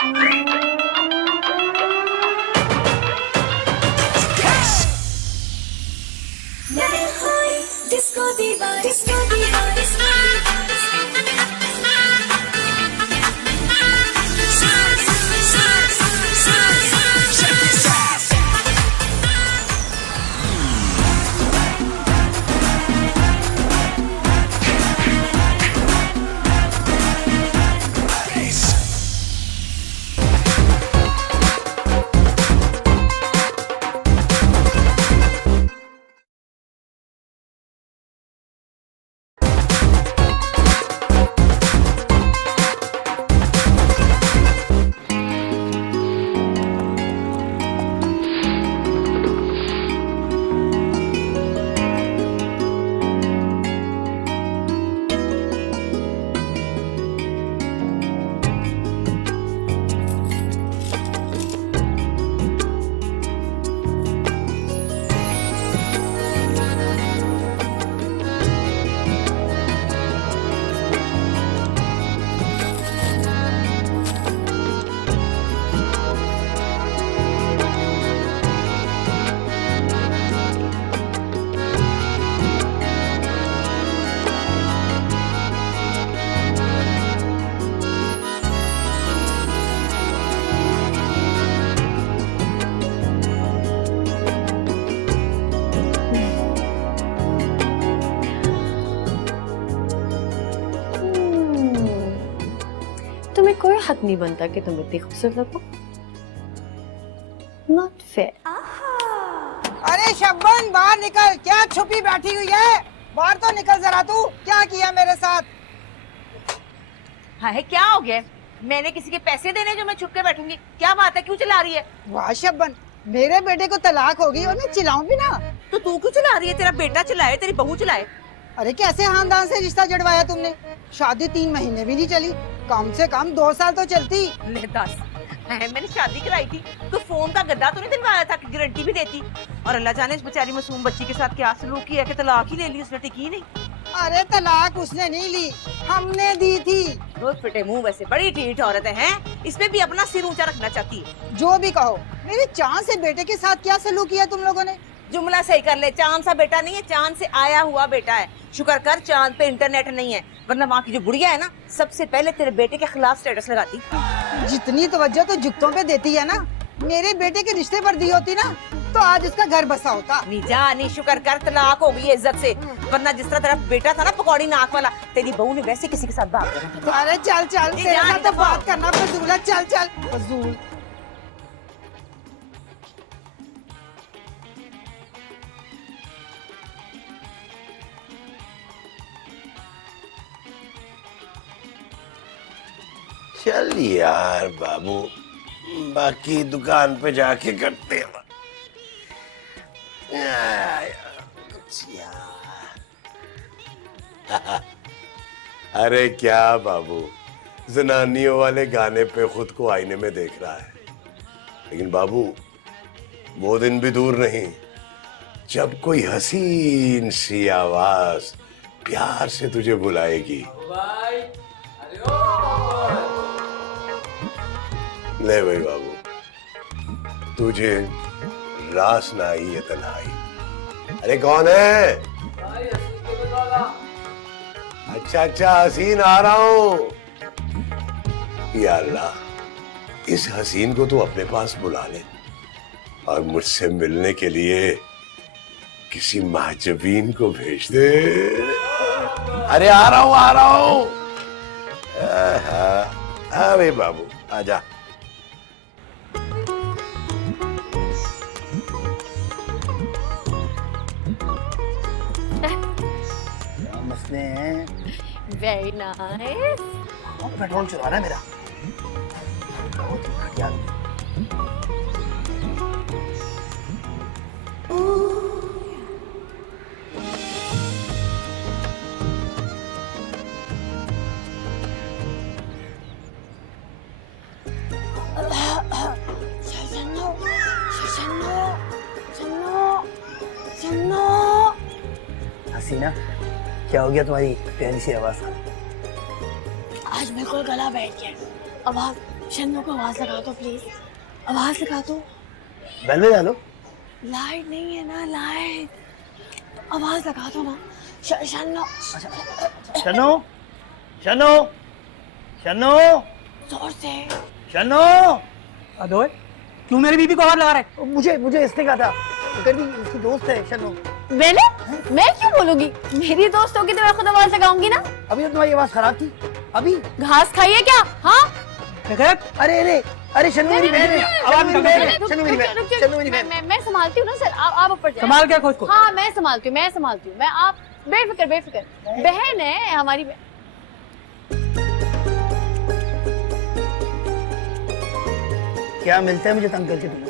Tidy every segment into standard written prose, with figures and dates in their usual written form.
Disco Diva, Disco Diva, Disco Diva. तुम्हें कोई हक नहीं बनता कि तुम इतनी खूबसूरत लगो। Not fair. अरे शब्बन बाहर निकल, क्या छुपी बैठी हुई है? बाहर तो निकल जरा तू, क्या किया मेरे साथ? हाँ है, क्या हो गया? मैंने किसी के पैसे देने जो मैं छुप के बैठूंगी? क्या बात है, क्यों चिल्ला रही है? वाह शब्बन, मेरे बेटे को तलाक होगी और मैं चिल्लाऊं भी ना? तो तू क्यों चिल्ला रही है? तेरा बेटा चिल्लाए, तेरी बहू चिल्लाए? अरे कैसे खानदान से रिश्ता जड़वाया तुमने? शादी 3 महीने भी नहीं चली, कम से कम 2 साल तो चलती। ले दस, मैंने शादी कराई थी तो फोन का गद्दा तो नहीं दिलवाया था कि गारंटी भी देती। और अल्लाह जाने इस बेचारी मासूम बच्ची के साथ क्या सलूक किया कि तलाक ही ले ली, उसने टिकी नहीं। अरे तलाक उसने नहीं ली, हमने दी थी। रोज फिटे मुंह, वैसे बड़ी ढीठ औरत है, इसमें भी अपना सिर ऊंचा रखना चाहती है। जो भी कहो, मेरे चांद से बेटे के साथ क्या सलूक किया तुम लोगों ने? जुमला सही कर ले, चांद सा बेटा नहीं है, चांद से आया हुआ बेटा है। शुक्र कर चांद पे इंटरनेट नहीं है, वरना वहाँ की जो बुढ़िया है ना, सबसे पहले तेरे बेटे के खिलाफ स्टेटस लगाती। जितनी तवज्जो तो जुगतों पे देती है ना, मेरे बेटे के रिश्ते पर दी होती ना, तो आज उसका घर बसा होता। नहीं शुक्र कर तलाक हो गई है इज्जत से, वरना जिस तरह तेरा बेटा था ना पकौड़ी नाक वाला, तेरी बहू ने वैसे किसी के साथ बात करना। अरे चल चल, नहीं, तेरे जान साथ तो दफा। बात करना फजूल है, चल चल फजूल। चल यार बाबू, बाकी दुकान पे जाके करते हैं। अरे क्या बाबू, जनानियों वाले गाने पे खुद को आईने में देख रहा है। लेकिन बाबू, वो दिन भी दूर नहीं जब कोई हसीन सी आवाज प्यार से तुझे बुलाएगी। ले भाई बाबू, तुझे रास ना आई ये तन्हाई। अरे कौन है? अच्छा हसीन, आ रहा हूं। या अल्लाह, इस हसीन को तू अपने पास बुला ले और मुझसे मिलने के लिए किसी महजबीन को भेज दे। अरे आ रहा हूं। हाँ भाई बाबू, आजा। मसले हैं। Very nice. पेट्रोल चुरा रहा है मेरा। हसीना, क्या हो गया तुम्हारी प्यारी सी आवाज का? आज बिल्कुल गला बैठ गया। अब आप शन्नू को आवाज लगा दो प्लीज, आवाज लगा दो। बेल में डालो। लाइट नहीं है ना, लाइट, आवाज लगा दो ना। शन्नू, शनो, शनो, शनो, जोर से। शनो। अदोय तू मेरी बीबी को आवाज लगा रहा है? मुझे इसने कहा था, वो कहती उसकी दोस्त है शनो। मैंने, मैं क्यों बोलूंगी? मेरी दोस्त होगी तो मैं खुद आवाज लगाऊंगी ना। अभी तो तुम्हारी आवाज खराब थी। अभी घास खाइए क्या? हाँ, अरे अरे अरे शनु मेरी बहन है। आवाज मेरी बहन है। शनु मेरी बहन, शनु मेरी बहन। मैं संभालती हूँ ना सर, आप ऊपर जाइए। संभाल क्या खुद को? हाँ मैं संभालती हूँ, मैं आप बेफिक्र, बहन है हमारी। क्या मिलता है मुझे तंग करके तुम्हें?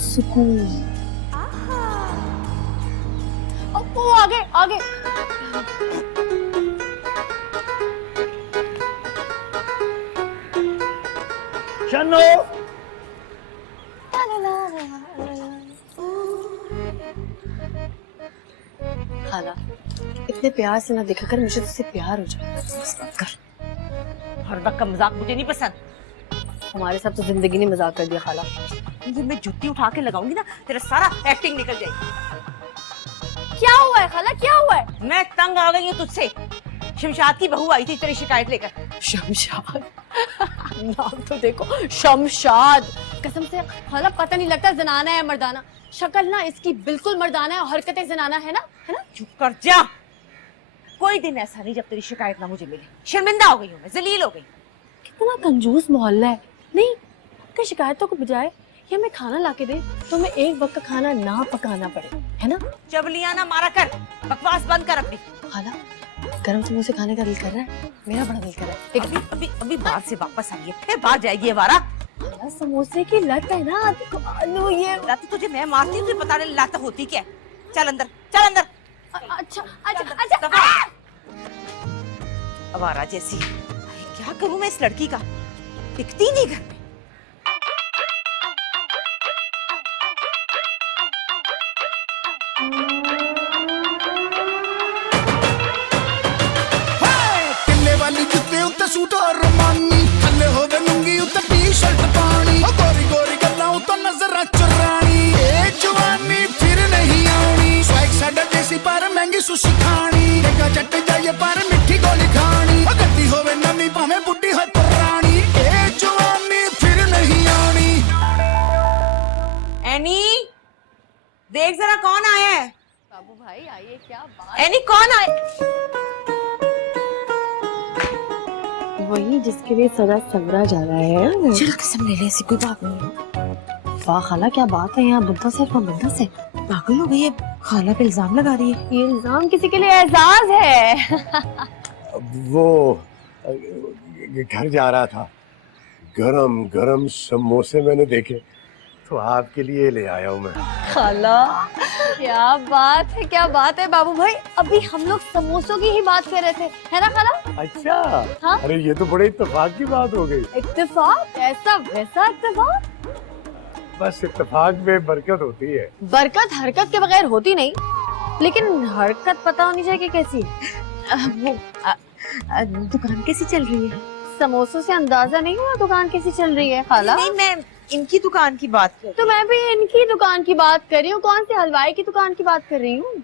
सुकून। ओ आगे आगे। शनो। खाला, इतने प्यार से ना दिखाकर मुझे तुझसे प्यार हो जाए। हर वक्त का मजाक मुझे नहीं पसंद। हमारे साथ तो जिंदगी ने मजाक कर दिया खाला। ये मैं जुत्ती उठा के लगाऊंगी ना, तेरा सारा एक्टिंग निकल जाएगी। क्या हुआ है खाला, क्या हुआ है? मैं तंग आ गई हूँ तुझसे। शमशाद की बहू आई थी तेरी शिकायत लेकर। शमशाद? नाम तो देखो, शमशाद। कसम से खाला पता नहीं लगता जनाना है मर्दाना। शक्ल ना इसकी बिल्कुल मर्दाना है और हरकतें जनाना है ना, है ना? चुप कर जा। कोई दिन ऐसा नहीं जब तेरी शिकायत ना मुझे मिले। शर्मिंदा हो गई हूँ मैं, जलील हो गई। कितना कंजूस मोहल्ला है। नहीं, कई शिकायतों के बजाय या मैं खाना लाके दे तो मैं एक वक्त का खाना ना पकाना पड़े, है ना? चबलियां ना मारा कर, बकवास बंद कर अपनी। खाला, गरम समोसे खाने का दिल कर रहा है, मेरा बड़ा दिल कर रहा है। अभी अभी अभी बाहर से वापस आई है, फिर बाहर जाएगी ये वारा। खाला समोसे की लत है ना, देखो आलू ये। लत तुझे मैं मारती हूँ, तुझे पता नहीं लत होती क्या है। चल अंदर, चल अंदर। अच्छा अच्छा अच्छा। आवारा जैसी। क्या करूं मैं इस लड़की का, टिकती नहीं घर में। किले वाली जुत्ते उत्ते सूट और रमानी, थल्ले होवे लुंगी उत्ते टी-शर्ट पानी, ओ गोरी गोरी गल्लां उत्ते नजरां चुरानी, ए जवानी फिर नहीं आनी, स्वैग साडा देसी पर महंगी सुशी खानी, देखा जट जाइए पर मिठी गोली खानी, ओ गद्दी होवे नमी भाਵੇਂ बुड्ढी हो पुरानी, ए जवानी फिर नहीं आनी। एनी, देख जरा कौन आया है। बाबू भाई आइए, क्या बात। एनी कौन आया? वही जिसके लिए सदा सवरा जा रहा है। चल कसम ले ले, ऐसी कोई बात नहीं। वाह खाला, क्या बात है, यहाँ बुद्धा से बंदा से पागल हो गई है, खाला पे इल्जाम लगा रही है। ये इल्जाम किसी के लिए एजाज है। वो घर जा रहा था, गरम गरम समोसे मैंने देखे तो आपके लिए ले आया हूँ मैं। खाला क्या बात है, क्या बात है बाबू भाई। अभी हम लोग समोसों की ही बात कर रहे थे, है ना खाला? अच्छा। हाँ? अरे ये तो बड़े इत्तेफाक की बात हो गई। इत्तेफाक? ऐसा वैसा इत्तेफाक? बस इत्तेफाक में बरकत होती है। बरकत हरकत के बगैर होती नहीं, लेकिन हरकत पता होनी चाहिए कि कैसी। दुकान कैसी चल रही है? समोसों से अंदाजा नहीं हुआ दुकान कैसी चल रही है खाला? नहीं, मैं इनकी दुकान की बात कर। तो मैं भी इनकी दुकान की बात कर रही हूँ। कौन सी हलवाई की दुकान की बात कर रही हूँ?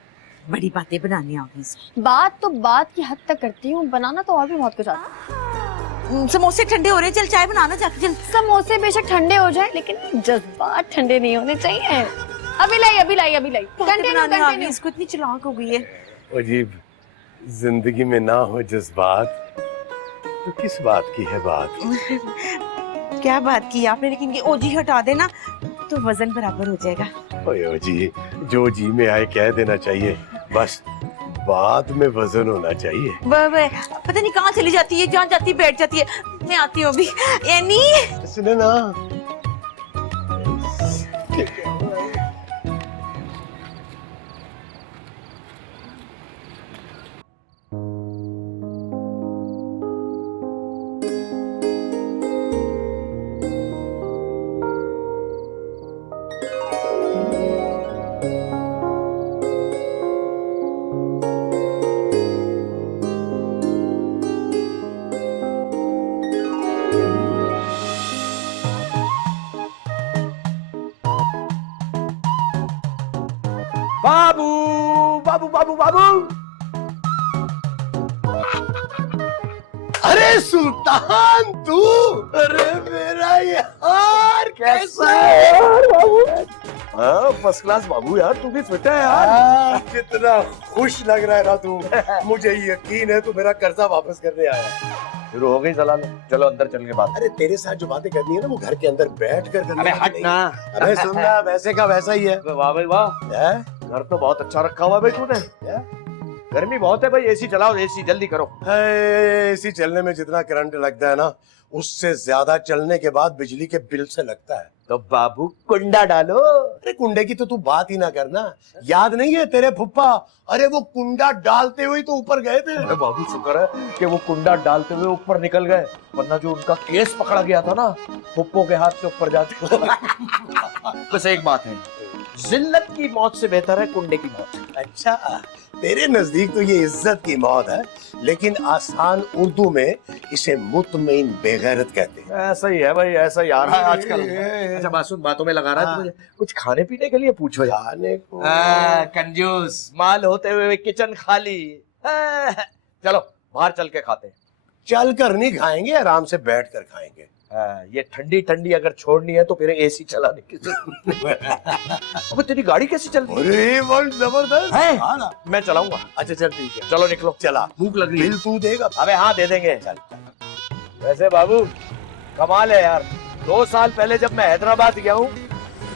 बड़ी बातें बनानी आ गई। बात तो बात की हद तक करती हूँ, बनाना तो और भी बहुत कुछ आता। समोसे ठंडे हो रहे, चल चाय बनाना जाके चल। समोसे बेशक ठंडे हो जाए, लेकिन जज्बात ठंडे नहीं होने चाहिए। अभी लाई कंटिन्यू। इसको इतनी चलाक हो गई है। अजीब, जिंदगी में ना हो जज्बात तो किस बात की है बात? क्या बात की आपने, लेकिन ये ओजी हटा देना तो वजन बराबर हो जाएगा। ओए जी, जो जी में आए कह देना चाहिए, बस बात में वजन होना चाहिए। पता नहीं कहाँ चली जाती है, जहाँ जाती है बैठ जाती है। मैं आती हूँ अभी। एनी, सुने ना, बाबू बाबू बाबू बाबू। अरे सुल्तान तू, अरे मेरा यार कैसा है बाबू? हाँ फर्स्ट क्लास बाबू यार, तू भी फिट है यार। कितना खुश लग रहा है ना तू, मुझे यकीन है तू मेरा कर्जा वापस करने आया है। शुरू हो गई सलाह, चलो अंदर चल के बात। अरे तेरे साथ जो बातें करनी है ना वो घर के अंदर बैठ कर करनी अबे है, हट नहीं। ना। अबे सुनना, वैसे का वैसा ही है। वाह भाई वाह, हैं? घर तो बहुत अच्छा रखा हुआ भाई तूने। गर्मी बहुत है भाई, एसी चलाओ, एसी जल्दी करो। एसी चलने में जितना करंट लगता है ना, उससे ज्यादा चलने के बाद बिजली के बिल से लगता है। तो बाबू कुंडा डालो। अरे कुंडे की तो तू बात ही ना करना, याद नहीं है तेरे फुप्पा? अरे वो कुंडा डालते हुए तो ऊपर गए थे। अरे बाबू शुक्र है कि वो कुंडा डालते हुए ऊपर निकल गए, वरना जो उनका केस पकड़ा गया था ना, फुप्पो के हाथ से ऊपर जाते। बस एक बात है, जिल्लत की मौत से बेहतर है कुंडे की मौत। अच्छा, तेरे नजदीक तो ये इज्जत की मौत है, लेकिन आसान उर्दू में इसे मुतमईन बेगैरत कहते हैं। ऐसा ही है भाई, ऐसा ही आ रहा है आजकल। अच्छा मासूम बातों में लगा रहा है तुझे, कुछ खाने पीने के लिए पूछो यार। खाने को कंजूस, माल होते हुए किचन खाली। चलो बाहर चल के खाते हैं। चल कर नहीं खाएंगे, आराम से बैठ कर खाएंगे। ये ठंडी ठंडी अगर छोड़नी है तो फिर एसी चलाने की जरूरत। अबे तेरी गाड़ी कैसी चल रही अरे बहुत जबरदस्त है? हाँ ना। मैं चलाऊंगा। अच्छा चल ठीक है, चलो निकलो, चला। भूख लग रही है। बिल तू देगा? अबे हाँ दे देंगे। चल। वैसे बाबू कमाल है यार, 2 साल पहले जब मैं हैदराबाद गया हूँ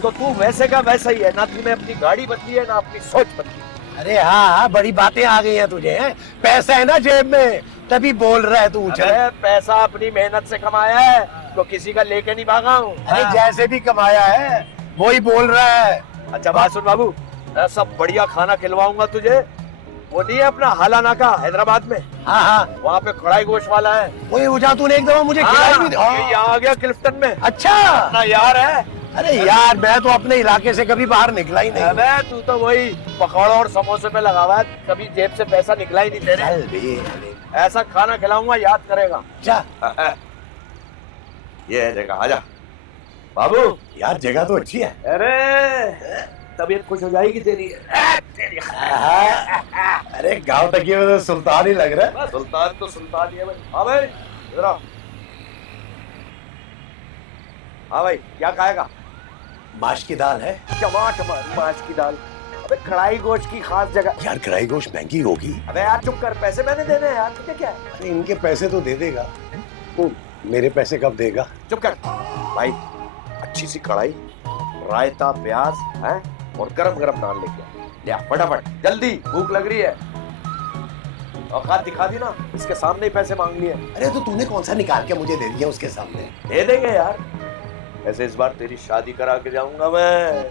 तो तू वैसे का वैसा ही है, ना तूने अपनी गाड़ी बदली है ना अपनी सोच बदली। अरे हाँ, बड़ी बातें आ गई हैं तुझे, हैं? पैसा है ना जेब में, तभी बोल रहा है तू। अरे पैसा अपनी मेहनत से कमाया है, तो किसी का लेके नहीं भागा हूँ। अरे जैसे भी कमाया है वही बोल रहा है। अच्छा बात सुन बाबू, ऐसा बढ़िया खाना खिलवाऊंगा तुझे। वो नहीं है अपना हालाना का हैदराबाद में, हाँ हाँ, वहाँ पे कढ़ाई गोश्त वाला है। वही उठा तूने एक दफा मुझे खिलाई भी। ये यहाँ आ गया क्लिफ्टन में। अच्छा, अपना यार है। अरे यार मैं तो अपने इलाके से कभी बाहर निकला ही नहीं। अबे तू तो वही पकौड़ों और समोसे में लगा हुआ है, कभी जेब से पैसा निकला ही नहीं तेरे। चल बे। ऐसा खाना खिलाऊंगा याद करेगा। अच्छा, ये है जगह, आजा बाबू। यार जगह तो अच्छी है। अरे तबीयत खुश हो जाएगी तेरी। अरे गांव तक ये तो सुल्तान ही लग रहा है। सुल्तान तो सुल्तान ही है भाई। हाँ भाई इधर आओ। हाँ भाई क्या खाएगा? माश की दाल है। टमाटर माछ की दाल। अबे कढ़ाई गोश्त की खास जगह। यार कढ़ाई गोश्त महंगी होगी। अबे यार चुप कर, पैसे मैंने देने हैं यार, तुझे क्या है? अरे इनके पैसे तो दे देगा, तू मेरे पैसे कब देगा? चुप कर भाई। अच्छी सी कढ़ाई, रायता, प्याज है और गरम गरम नान लेके आ। ले फटाफट जल्दी, भूख लग रही है। औकात दिखा दी ना, इसके सामने ही पैसे मांग लिए। अरे तो तूने कौन सा निकाल के मुझे दे दिया उसके सामने? दे देंगे यार, ऐसे इस बार तेरी शादी करा के जाऊंगा मैं।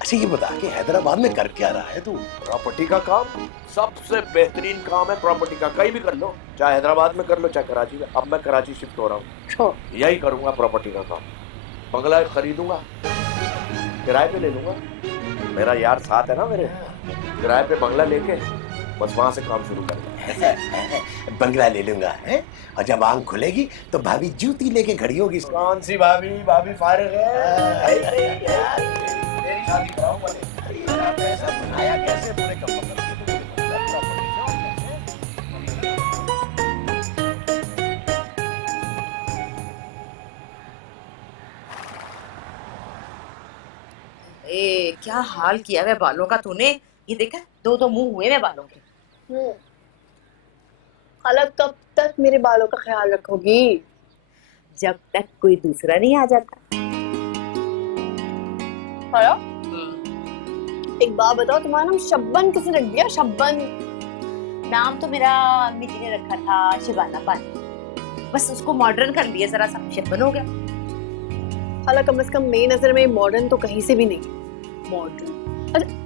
अच्छा ये बता कि हैदराबाद में कर क्या रहा है तू? प्रॉपर्टी का काम, सबसे बेहतरीन काम है प्रॉपर्टी का। कहीं भी कर लो, चाहे हैदराबाद में कर लो चाहे कराची में। अब मैं कराची शिफ्ट हो रहा हूँ, यही करूंगा प्रॉपर्टी का काम। बंगला खरीदूंगा, किराए पे ले लूंगा। मेरा यार साथ है ना मेरे, किराए पे बंगला लेके बस वहां से काम शुरू कर। बंगला ले लूंगा है, और जब आंख खुलेगी तो भाभी जूती लेके खड़ी होगी। कौन सी भाभी? भाभी फारिग है। अरे यार तेरी शादी कराऊंगा। पैसा बनाया कैसे पूरे कम? ए क्या हाल किया है बालों का तूने। ये देखा, 2 मुंह हुए हैं बालों के। खाला कब तक मेरे बालों का ख्याल रखोगी? जब तक कोई दूसरा नहीं आ जाता। खाला एक बात बताओ, तुम्हारा नाम शब्बन किसने रख दिया? शब्बन नाम तो मेरा अम्मी जी ने रखा था शिबाना पानी, बस उसको मॉडर्न कर लिया जरा सा, शब्बन हो गया। खाला कम से कम मेरी नजर में मॉडर्न तो कहीं से भी नहीं। मॉडर्न? अच्छा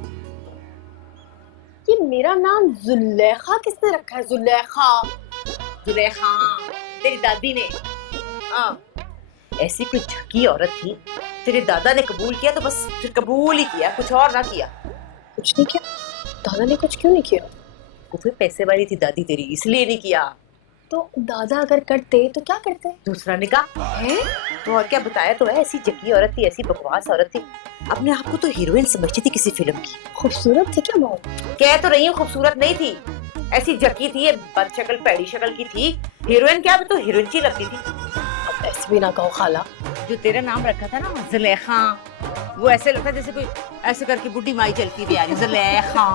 ये मेरा नाम जुलेखा किसने रखा है? जुलेखा? जुलेखा तेरी दादी ने। हाँ, ऐसी कोई झकी औरत थी, तेरे दादा ने कबूल किया तो बस फिर कबूल ही किया, कुछ और ना किया। कुछ नहीं किया? दादा ने कुछ क्यों नहीं किया? वो फिर पैसे वाली थी दादी तेरी, इसलिए नहीं किया। तो दादा अगर करते तो क्या करते? दूसरा निकाह है, तो और क्या बताया तो है, ऐसी जकी औरत थी, ऐसी बकवास औरत थी, अपने आप को तो हीरोइन समझती थी किसी फिल्म की। खूबसूरत थी क्या बहुत? कह तो रही हूँ खूबसूरत नहीं थी, ऐसी जकी थी, ये बद शक्ल पैड़ी शक्ल की थी। हीरोइन क्या, तो हीरोइन की लगती थी। अब ऐसे भी ना कहो खाला। जो तेरा नाम रखा था ना जुलेखा, वो ऐसे लगता जैसे कोई ऐसे करके बुढ़ी माई चलती थी यार, जुलेखा।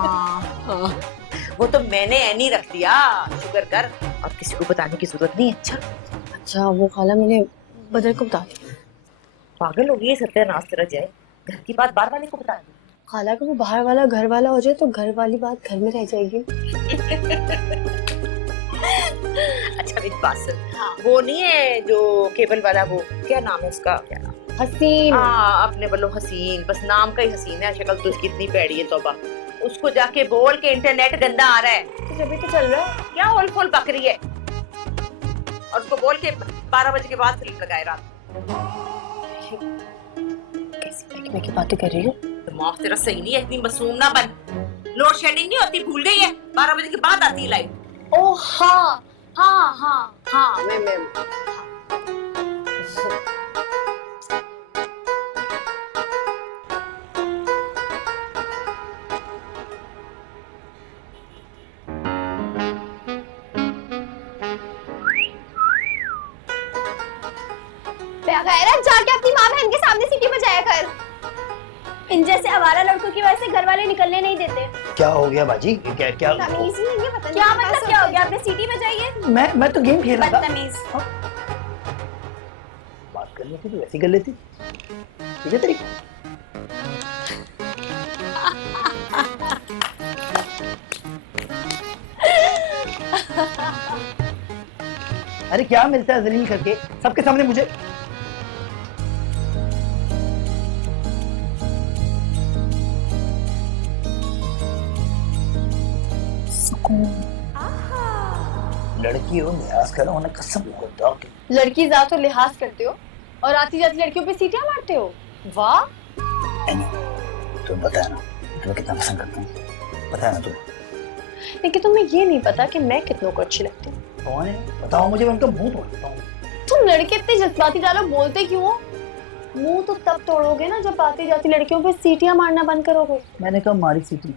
वो तो मैंने ऐनी रख दिया, शुक्र कर, और किसी को बताने की जरूरत नहीं है। अच्छा वो खाला मैंने बदर को बता दी। पागल हो गई है, सत्यानाश तेरा जाए, घर की बात बार वाले को बता दी। खाला को वो बाहर वाला घर वाला हो जाए तो घर वाली बात घर में रह जाएगी। अच्छा मेरी बात सुन, वो नहीं है जो केबल वाला, वो क्या नाम है उसका, क्या नाम? हसीन। हाँ अपने बोलो हसीन, बस नाम का ही हसीन है, शक्ल तो उसकी इतनी पैड़ी है तौबा। उसको जाके बोल के इंटरनेट गंदा आ रहा है। तो जब भी तो चल रहा है। क्या ओल फोल बक रही है, और उसको बोल के 12 बजे के बाद फिल्म लगाए रात। कैसी फेंकने की बातें कर रही हो? दिमाग तेरा सही नहीं है, इतनी मासूम ना बन। लोड शेडिंग नहीं होती, भूल गई है, 12 बजे के बाद आती है लाइट। ओ हाँ हाँ हाँ हाँ मैं जाके अपनी माँ बहन के सामने सीटी बजाया कर। इन जैसे आवारा लड़कों की वजह से घर वाले निकलने नहीं देते। क्या हो गया बाजी? क्या क्या तमीज नहीं है, पता नहीं क्या मतलब क्या हो गया? आपने सीटी बजाई है। मैं तो गेम खेल रहा था। बदतमीज। बात करनी थी तो वैसे कर लेती, ठीक है तेरी। अरे क्या मिलता है जलील करके सबके सामने मुझे? लड़की हो लिहाज करो, उन्हें कसम खुदा की। लड़की जात तो लिहाज करते हो और आती जाती लड़कियों पे सीटियां मारते हो। वाह। तुम बताया ना तुम्हें कितना पसंद करता हूँ, बताया ना तुम। लेकिन तुम्हें ये नहीं पता कि मैं कितनों को अच्छी लगती हूँ। कौन है बताओ मुझे, मैं उनका मुंह तोड़ देता हूँ। तुम लड़के इतने जज्बाती डालो, बोलते क्यों हो? मुंह तो तब तोड़ोगे ना जब आती जाती लड़कियों पे सीटियां मारना बंद करोगे। मैंने कहा मारी सीटी।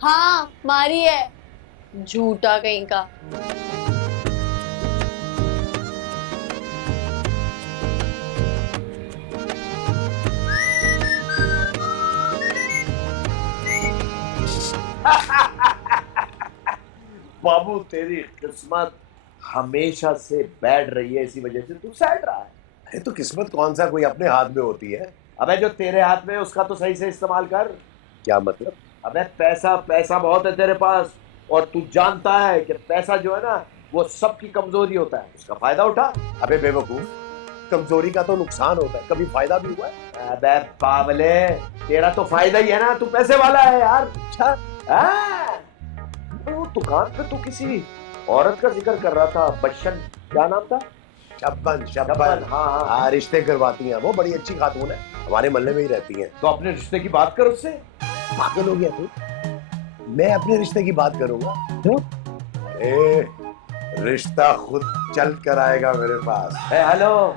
हाँ मारी है, झूठा कहीं का। बाबू तेरी किस्मत हमेशा से बैड रही है, इसी वजह से तू सैड रहा है। अरे तो किस्मत कौन सा कोई अपने हाथ में होती है? अबे जो तेरे हाथ में है उसका तो सही से इस्तेमाल कर। क्या मतलब? अबे पैसा पैसा बहुत है तेरे पास, और तू जानता है कि पैसा जो है ना वो सबकी कमजोरी होता है, उसका फायदा उठा। अबे बेवकूफ, कमजोरी का तो नुकसान होता है, कभी फायदा भी हुआ है? अबे पागले, तेरा तो फायदा ही है ना, तू पैसे वाला है यार। अच्छा वो दुकान पे तू किसी औरत का जिक्र कर रहा था, बच्चन, क्या नाम था? शब्बन। शब्बन, हाँ। हाँ रिश्ते करवाती हैं वो, बड़ी अच्छी खातून है, हमारे मोहल्ले में ही रहती हैं। तो अपने रिश्ते की बात कर उससे। पागल हो गया तू? मैं अपने रिश्ते की बात करूंगा? क्यों? अरे रिश्ता खुद चल कर आएगा मेरे पास। हेलो,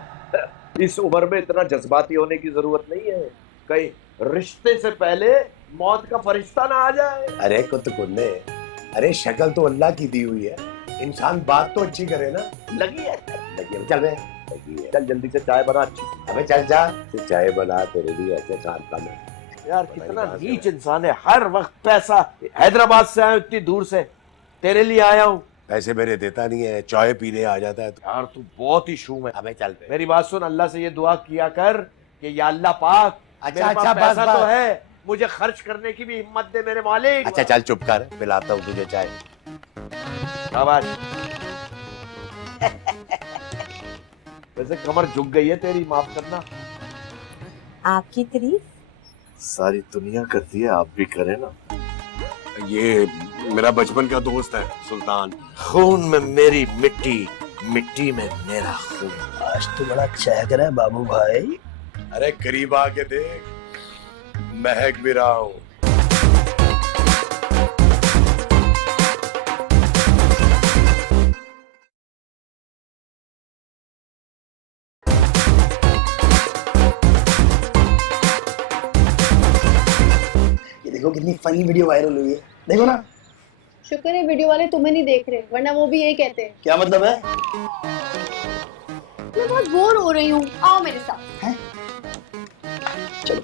इस उम्र में इतना जज्बाती होने की जरूरत नहीं है, कहीं रिश्ते से पहले मौत का फरिश्ता ना आ जाए। अरे कुत्ते, अरे शक्ल तो अल्लाह की दी हुई है, इंसान बात तो अच्छी करे ना। लगी है चल बे, लगी है, चल जल्दी से चाय बना अच्छी। अबे चल जा, तो चाय बना तेरे लिए ऐसे खाता में। यार कितना नीच इंसान है, हर वक्त पैसा। हैदराबाद से आया हूं इतनी दूर से, तेरे लिए आया हूँ। पैसे मेरे देता नहीं है, चाय पीने आ जाता है। यार तू बहुत ही शूम है। अबे चल बे। मेरी बात सुन, अल्लाह से ये दुआ किया कर कि या अल्लाह पाक, अच्छा, मेरे पास अच्छा, पैसा बस, तो बस। है, मुझे खर्च करने की भी हिम्मत दे मेरे मालिक। अच्छा चल चुप कर, पिलाता हूँ तुझे चाय। शाबाश। वैसे कमर झुक गई है तेरी, माफ करना। आपकी तारीफ सारी दुनिया करती है, आप भी करें ना। ये मेरा बचपन का दोस्त है सुल्तान। खून में मेरी मिट्टी, मिट्टी में मेरा खून। आज तो बड़ा चहक रहा है बाबू भाई। अरे करीब आके देख, महक भी रहा हूँ। देखो कितनी फनी वीडियो वायरल हुई है, देखो ना। शुक्र है वीडियो वाले तुम्हें नहीं देख रहे, वरना वो भी यही कहते हैं। क्या मतलब है? मैं बहुत बोर हो रही हूँ, आओ मेरे साथ। हैं? चलो।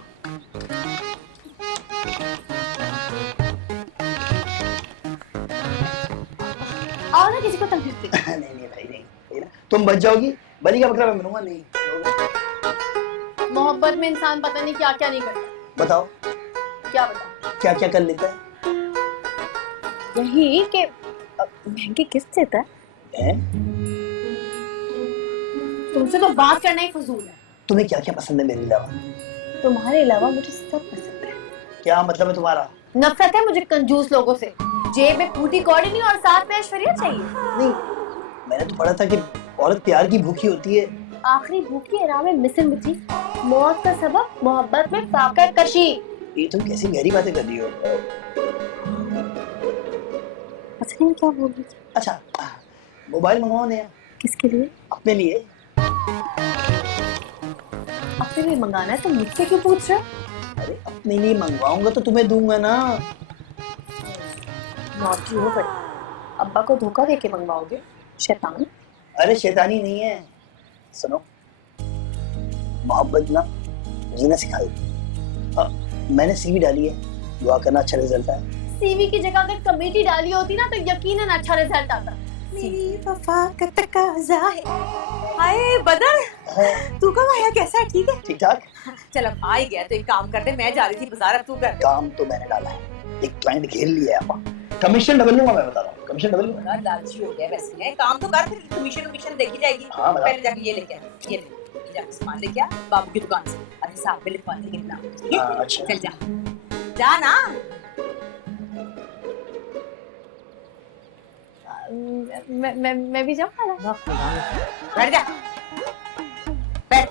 आओ ना, किसी को तंग करते। नहीं नहीं भाई नहीं, तुम बच जाओगी, बलि का बकरा मैं बनूंगा नहीं। मोहब्बत में इंसान पता नहीं क्या क्या नहीं करता। बताओ क्या बताओ? क्या क्या कर लेता है? यही कि महंगी किस्त देता है। हैं? तुमसे तो बात करना ही फजूल है। तुम्हें क्या क्या पसंद है मेरे अलावा? तुम्हारे अलावा मुझे सब पसंद है। क्या मतलब है तुम्हारा? नफरत है मुझे कंजूस लोगों से, जेब में फूटी कौड़ी नहीं और साथ में ऐश्वर्या चाहिए। नहीं, मैंने तो पढ़ा था कि औरत प्यार की भूखी होती है। आखिरी भूखी आराम में मिसिल थी, मौत का सबब मोहब्बत में फाकर कशी। ये तुम कैसी गहरी बातें कर रही हो? पता नहीं क्या बोल रही थी। अच्छा, मोबाइल मंगवाओ नया। किसके लिए? अपने लिए। अपने लिए मंगाना है तो मुझसे क्यों पूछ रहे हो? अरे अपने लिए मंगवाऊंगा तो तुम्हें दूंगा ना। नौटंकी हो बड़ी, अब्बा को धोखा देके मंगवाओगे? शैतान। अरे शैतानी नहीं है, सुनो, मोहब्बत ना जीना सिखाई। मैंने सीवी डाली है, दुआ करना अच्छा रिजल्ट आए। सीवी की जगह अगर कमेटी डाली होती ना तो यकीनन अच्छा रिजल्ट आता। मेरी वफा का तकाजा है। हाय बदर, तू कब आया? कैसा है? ठीक है? ठीक ठाक। चल अब आ ही गया तो एक काम करते, मैं जा रही थी बाजार, अब तू कर। काम तो मैंने डाला है, एक क्लाइंट घेर लिया है आप। कमीशन डबल लूंगा, मैं बता रहा हूँ, कमीशन डबल लूंगा। बड़ा लालची हो गया वैसे है, काम तो कर, फिर कमीशन देखी जाएगी। हाँ, बता। पहले जाके ये लेके आ, ये जाके सामान लेके आ बाबू की दुकान से, और हिसाब में लिखवा देंगे कितना, ठीक है? हाँ, अच्छा। चल जा जा ना। मैं भी जाऊँ ना? बैठ जा, बैठ।